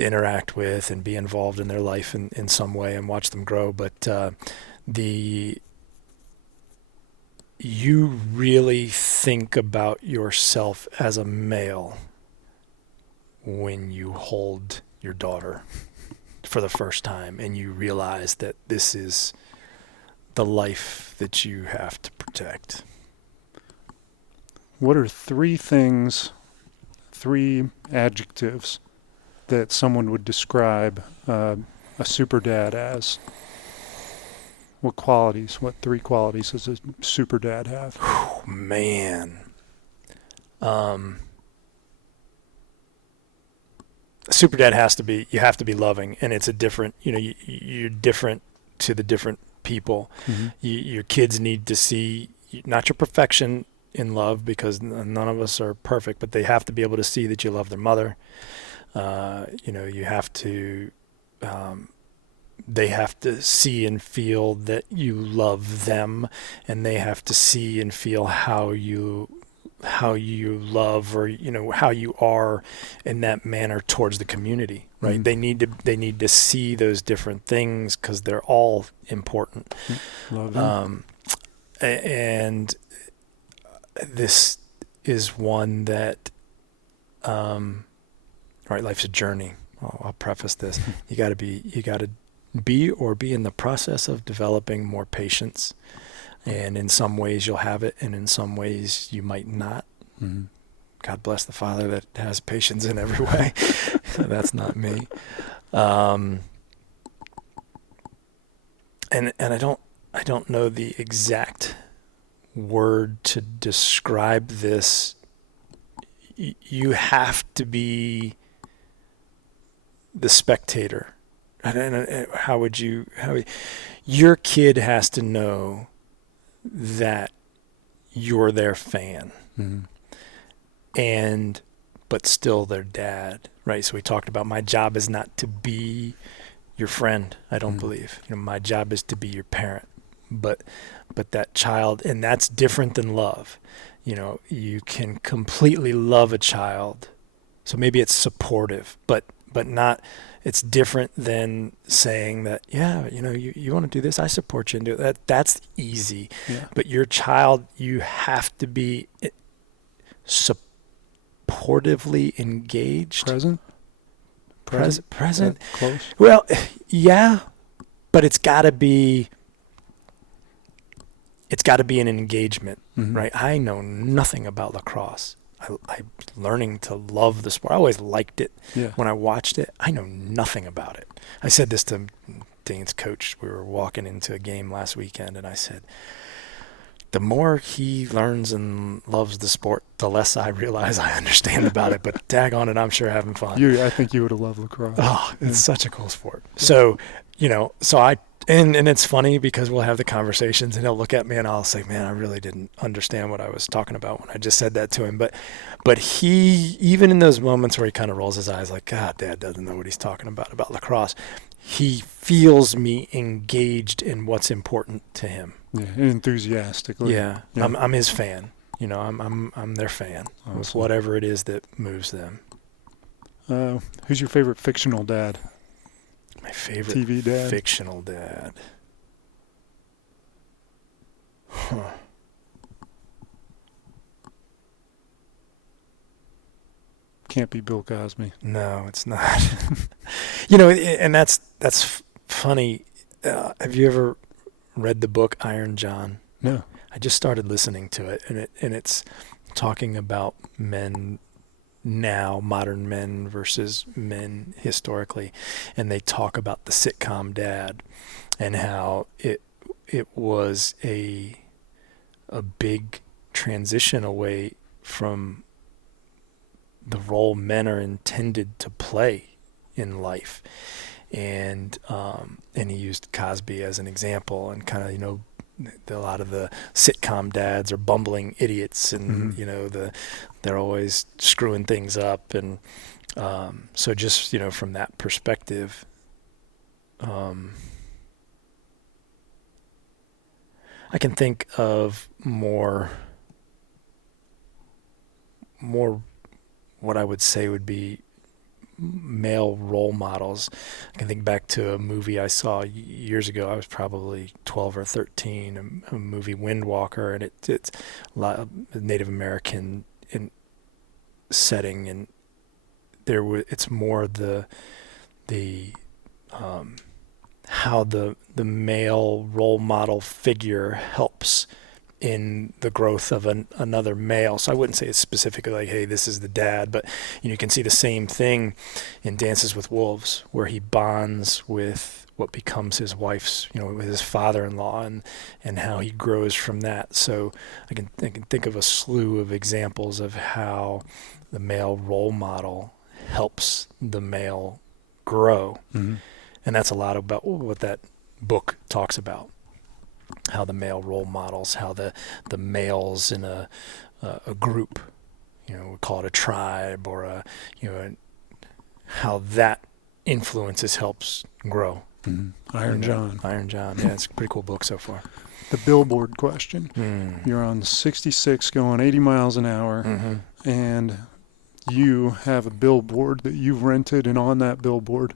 interact with and be involved in their life in some way and watch them grow. But you really think about yourself as a male when you hold your daughter for the first time and you realize that this is the life that you have to protect. What are three adjectives that someone would describe a super dad as? What three qualities does a super dad have? Man. Super dad you have to be loving, and it's a different, you're different to the different people. Mm-hmm. Your kids need to see not your perfection in love, because none of us are perfect, but they have to be able to see that you love their mother. You have to they have to see and feel that you love them, and they have to see and feel how you love, or how you are in that manner towards the community, right? Mm-hmm. They need to see those different things because they're all important. Love them. And this is one that, right, life's a journey. I'll preface this. You got to be in the process of developing more patience. And in some ways you'll have it, and in some ways you might not. Mm-hmm. God bless the Father that has patience in every way. That's not me. And I don't know the exact word to describe this. You have to be the spectator. Your kid has to know that you're their fan, but still their dad, right? So we talked about, my job is not to be your friend. I don't believe, my job is to be your parent, but that child, and that's different than love. You can completely love a child. So maybe it's supportive, but not, it's different than saying that, you want to do this, I support you and do that. That's easy. Yeah. But your child, you have to be supportively engaged. Present. Close. Well, yeah, but it's got to be an engagement, right? I know nothing about lacrosse. I'm learning to love the sport. I always liked it when I watched it. I know nothing about it. I said this to Dane's coach. We were walking into a game last weekend, and I said, the more he learns and loves the sport, the less I realize I understand about it. But daggone it, I'm sure having fun. I think you would have loved lacrosse. Oh, it's such a cool sport. So, and it's funny because we'll have the conversations, and he'll look at me and I'll say, man, I really didn't understand what I was talking about when I just said that to him. But he, even in those moments where he kind of rolls his eyes like, God, Dad doesn't know what he's talking about lacrosse, he feels me engaged in what's important to him. Yeah, enthusiastically. Yeah. I'm his fan. I'm their fan. Awesome. With whatever it is that moves them. Who's your favorite fictional dad? My favorite TV dad? Fictional dad. Huh. Can't be Bill Cosby. No, it's not. And that's funny. Have you ever read the book Iron John? No. I just started listening to it, and it's talking about men now, modern men versus men historically, and they talk about the sitcom dad and how it was a big transition away from the role men are intended to play in life, and he used Cosby as an example, and kind of a lot of the sitcom dads are bumbling idiots, and they're always screwing things up, and so just from that perspective, I can think of more what I would say would be male role models. I can think back to a movie I saw years ago. I was probably 12 or 13, a movie Windwalker, and it's a lot of Native American in setting, and it's more the how the male role model figure helps in the growth of another male. So I wouldn't say it's specifically like, hey, this is the dad, but you can see the same thing in Dances with Wolves, where he bonds with what becomes his wife's, with his father-in-law, and how he grows from that. So I can think of a slew of examples of how the male role model helps the male grow. Mm-hmm. And that's a lot about what that book talks about. How the male role models, how the males in a group, we call it a tribe, or how that influences helps grow. Iron John. Iron John. Yeah, it's a pretty cool book so far. The billboard question. You're on 66 going 80 miles an hour, and you have a billboard that you've rented, and on that billboard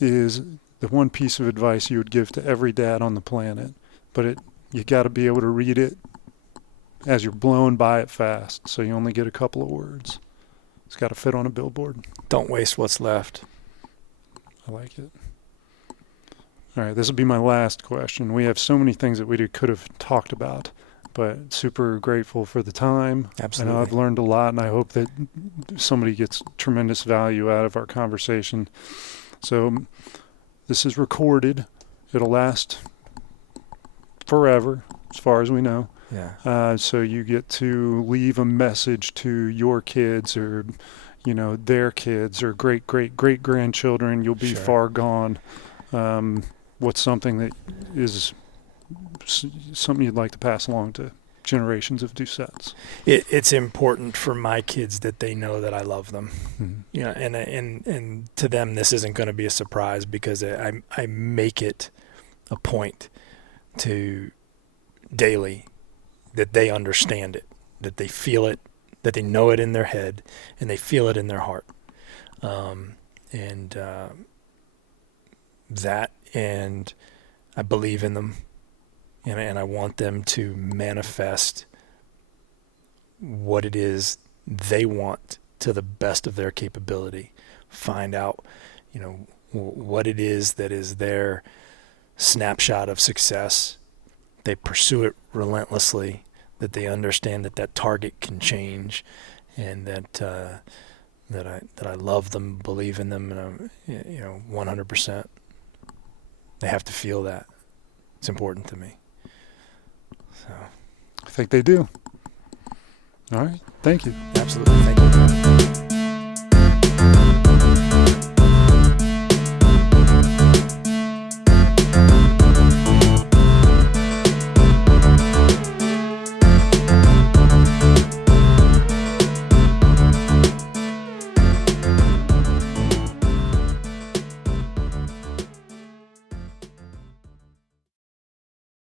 is the one piece of advice you would give to every dad on the planet. But you got to be able to read it as you're blowing by it fast, so you only get a couple of words. It's got to fit on a billboard. Don't waste what's left. I like it. All right, this will be my last question. We have so many things that we could have talked about, but super grateful for the time. Absolutely. I know I've learned a lot, and I hope that somebody gets tremendous value out of our conversation. So this is recorded. It'll last forever, as far as we know. Yeah. So you get to leave a message to your kids or, their kids or great-great-great-grandchildren. You'll be far gone. What's something that is something you'd like to pass along to generations of Doucettes? It's important for my kids that they know that I love them. And to them, this isn't going to be a surprise because I make it a point to daily that they understand it, that they feel it, that they know it in their head, and they feel it in their heart. And I believe in them, and I want them to manifest what it is they want to the best of their capability. Find out, what it is that is their snapshot of success. They pursue it relentlessly, that they understand that target can change, and that I love them, believe in them, and 100%. They have to feel that. It's important to me. So I think they do. All right. Thank you. Absolutely. Thank you.